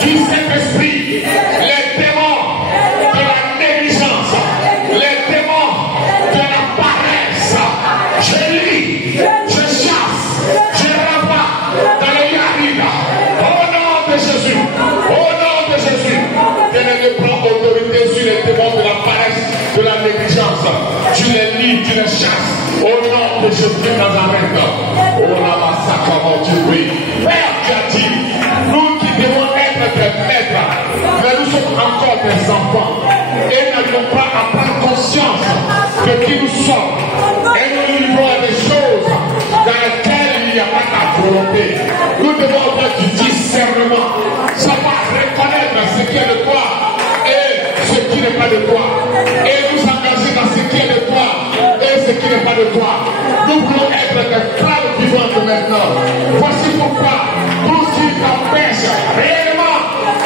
du Saint-Esprit, les démons de la négligence, les démons de la paresse, je lis, je chasse, je renvoie dans les arrive, au nom de Jésus, au nom de Jésus, Bien-aimé, prends autorité sur les démons de la paresse, de la négligence, tu les lis, tu les chasses, au nom de Jésus de Nazareth. Oh la massacre, mon Dieu, oui. Père, tu as dit, nous qui devons être des maîtres, mais nous sommes encore des enfants. Et nous n'avons pas à prendre conscience de qui nous sommes. Et nous nous livrons à des choses dans lesquelles il n'y a pas ta volonté. Nous devons avoir du discernement, savoir reconnaître ce qui est de toi et ce qui n'est pas de toi. Et nous engager dans ce qui est de toi et ce qui n'est pas de toi. Nous voulons être des flammes vivantes maintenant. Voici pourquoi tout ce qui t'empêche réellement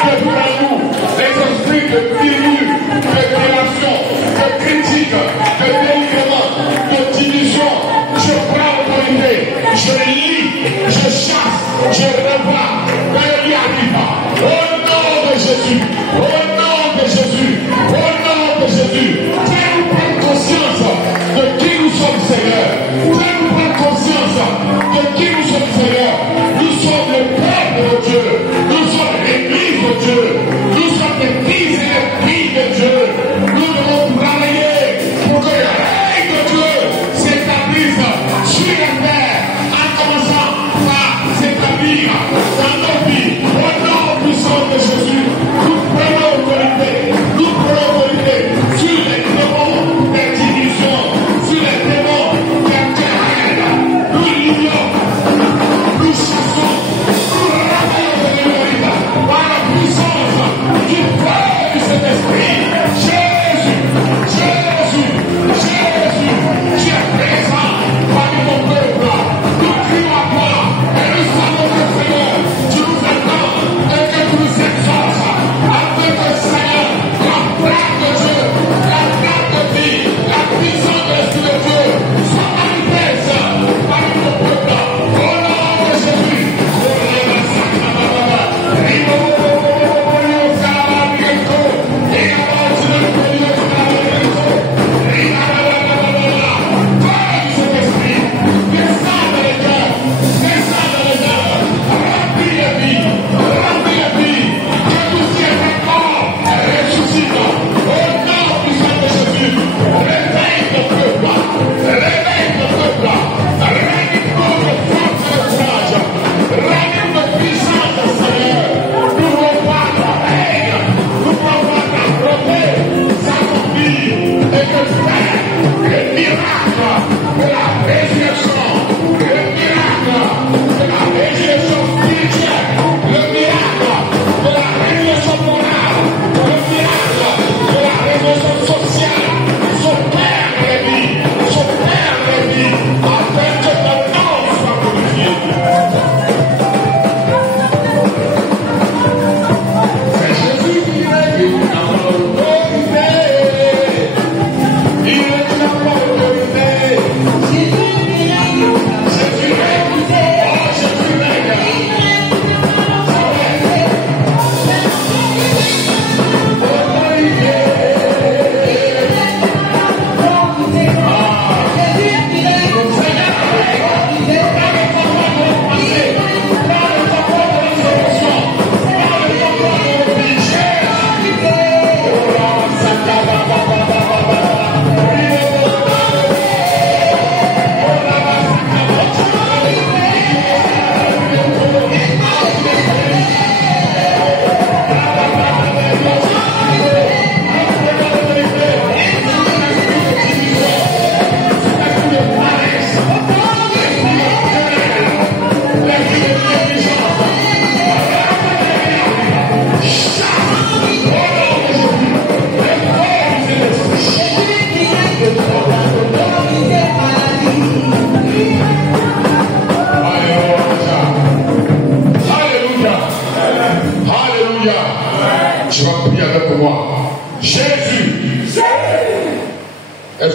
de vivre en nous les esprits de murmure, de délation, de critique, de délivrement, de division, je prends l'autorité, je lis, je chasse, je revois, ben il arrive. Au nom de Jésus, au nom de Jésus, au nom de Jésus, fais-nous prendre conscience de qui nous sommes, Seigneur. Fais-nous prendre conscience de qui nous sommes, Seigneur. Nous sommes le peuple de Dieu. Nous sommes l'église de Dieu. Nous sommes les fils et les filles de Dieu. Nous devons travailler pour que le règne de Dieu s'établisse sur la terre, en commençant par s'établir dans nos vies. Au nom puissant de Jésus, nous prenons autorité. Nous prenons autorité sur les démons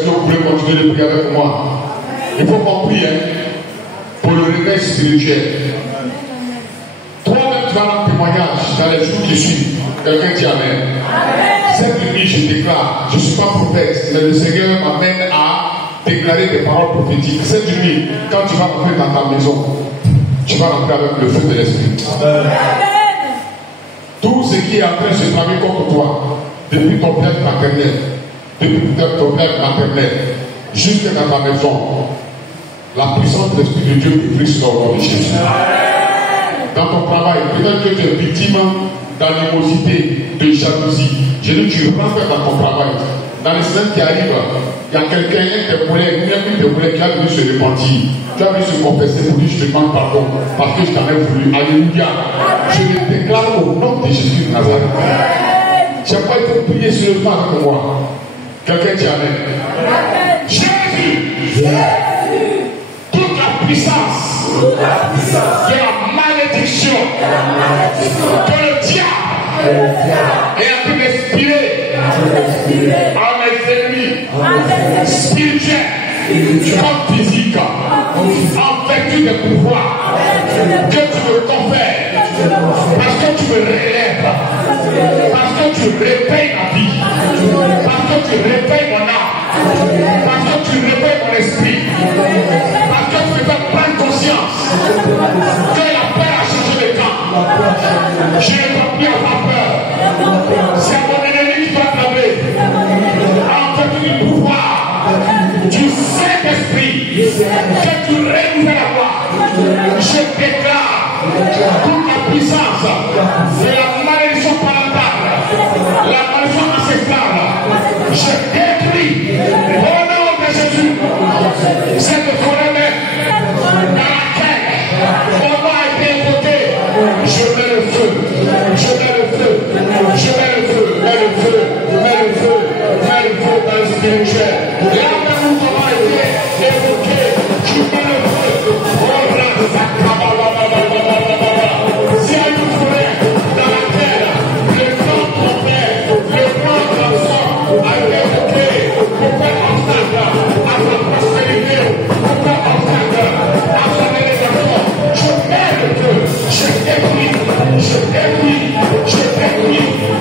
que vous pouvez continuer de prier avec moi? Il faut qu'on prie pour le réveil spirituel. Toi-même, tu vas rendre témoignage dans les jours qui suivent. Quelqu'un dit Amen. Cette nuit, je déclare, je ne suis pas prophète, mais le Seigneur m'amène à déclarer des paroles prophétiques. Cette nuit, quand tu vas rentrer dans ta maison, tu vas rentrer avec le feu de l'esprit. Tout ce qui est en train de se tramer contre toi, depuis ton père maternel, depuis ton père maternel, jusqu'à ta maison, la puissance de l'Esprit de Dieu est prise sur le nom de Jésus. Dans ton travail, peut-être que tu es victime d'animosité, de jalousie. Je dis, tu rentres dans ton travail. Dans les semaines qui arrivent, il y a quelqu'un, un de tes collègues, une de tes collègues qui a venu se repentir. Tu as venu se confesser pour dire, je te demande pardon, parce que je t'en ai voulu. Alléluia. Je le déclare au nom de Jésus de Nazareth. Chaque fois, il faut prier sérieusement avec moi. Quelqu'un dit Amen. Jésus. Toute la puissance de la malédiction que le diable est en train d'expirer à mes ennemis spirituels comme physiques, en vertu des pouvoirs que tu me confères, parce que tu me relèves, parce que tu réveilles ma vie, parce que tu réveilles mon âme, parce que tu réveilles mon esprit, parce que tu me fais prendre conscience que la peur a changé de camp. Je ne dois plus avoir peur. C'est mon ennemi qui doit tomber. En vertu du pouvoir du Saint-Esprit que tu renouvelles la voix, je déclare toute la puissance de la malédiction parentale, la malédiction ancestrale. Je détruis au nom de Jésus cette forêt dans laquelle mon nom a été invoqué. Je mets le feu, je mets le feu, je mets le feu, mets le feu, mets le feu, mets le feu dans le spirituel. Là où mon nom a été évoqué, je mets le feu. Si à une forêt dans laquelle le plan de ton père, le plan de ton sang a été évoqué, pourquoi obstacle à sa prospérité, pourquoi obstacle à son élévation, je mets le feu, je détruis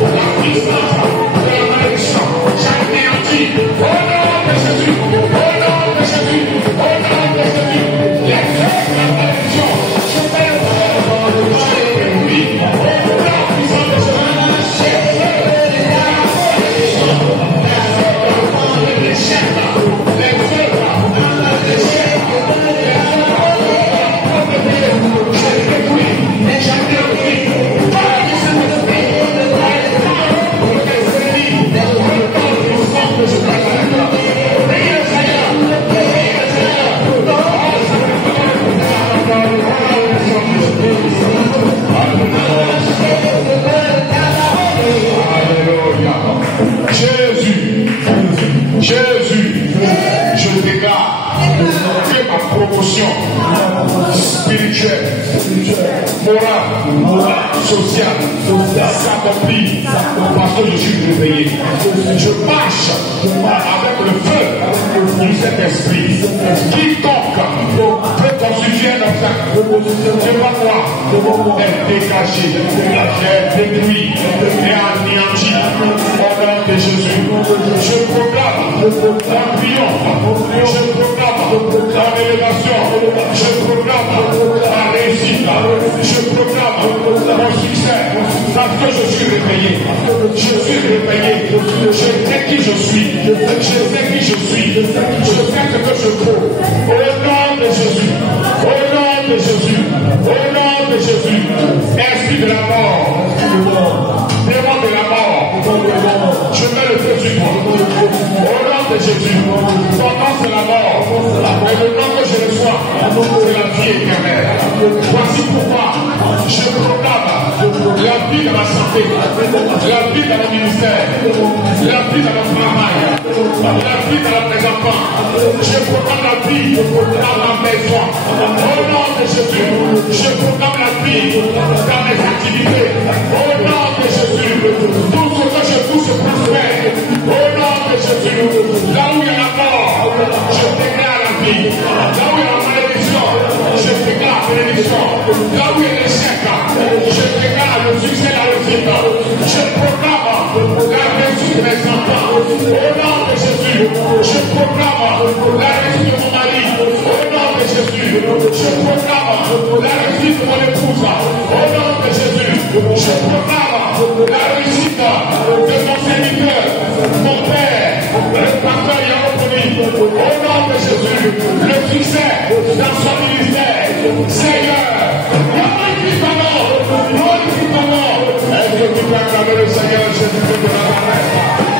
la puissance de la malédiction, j'anéantis au nom de Jésus, au nom de Jésus, au nom de Jésus, les feux de la malédiction, je mets le feu, je détruis la puissance de Jésus, Jésus, je déclare que ma promotion spirituelle, morale, sociale s'accomplit parce que je suis réveillé. Je marche avec le feu du Saint-Esprit. Quiconque peut constituer un obstacle devant moi est dégagé, est détruit et anéanti au nom de Jésus. Je proclame la triomphe, je proclame la élévation, je proclame la réussite, je proclame mon succès parce que je suis réveillé, je sais qui je suis, je sais qui je suis, je sais ce que je faut. Au nom de Jésus, au nom de Jésus, au nom de Jésus, esprit de la mort, démon de la mort, je mets le feu sur toi. Au nom de Jésus, ton nom c'est la mort, et le nom que je reçois, c'est la vie éternelle. Voici pourquoi je proclame la vie dans la santé, la vie dans le ministère, la vie dans le travail, la vie dans les enfants. Je proclame la vie dans ma maison. Au nom de Jésus, je proclame la vie dans mes activités. Au nom de Jésus, tout ce que je touche prospère. Au nom de Jésus, là où il y a la mort, là où il y a l'échec, je déclare le succès, la réussite. Je proclame la réussite de mes enfants. Au nom de Jésus, je proclame la réussite de mon mari. Au nom de Jésus, je proclame la réussite de mon épouse. Au nom de Jésus, je proclame la réussite de mon serviteur, mon père, le pasteur Yaropouni. Au nom de Jésus, le succès dans son ministère. Seigneur, glorifie ton nom, glorifie ton nom. Est-ce que tu peux acclamer le Seigneur Jésus de Nazareth?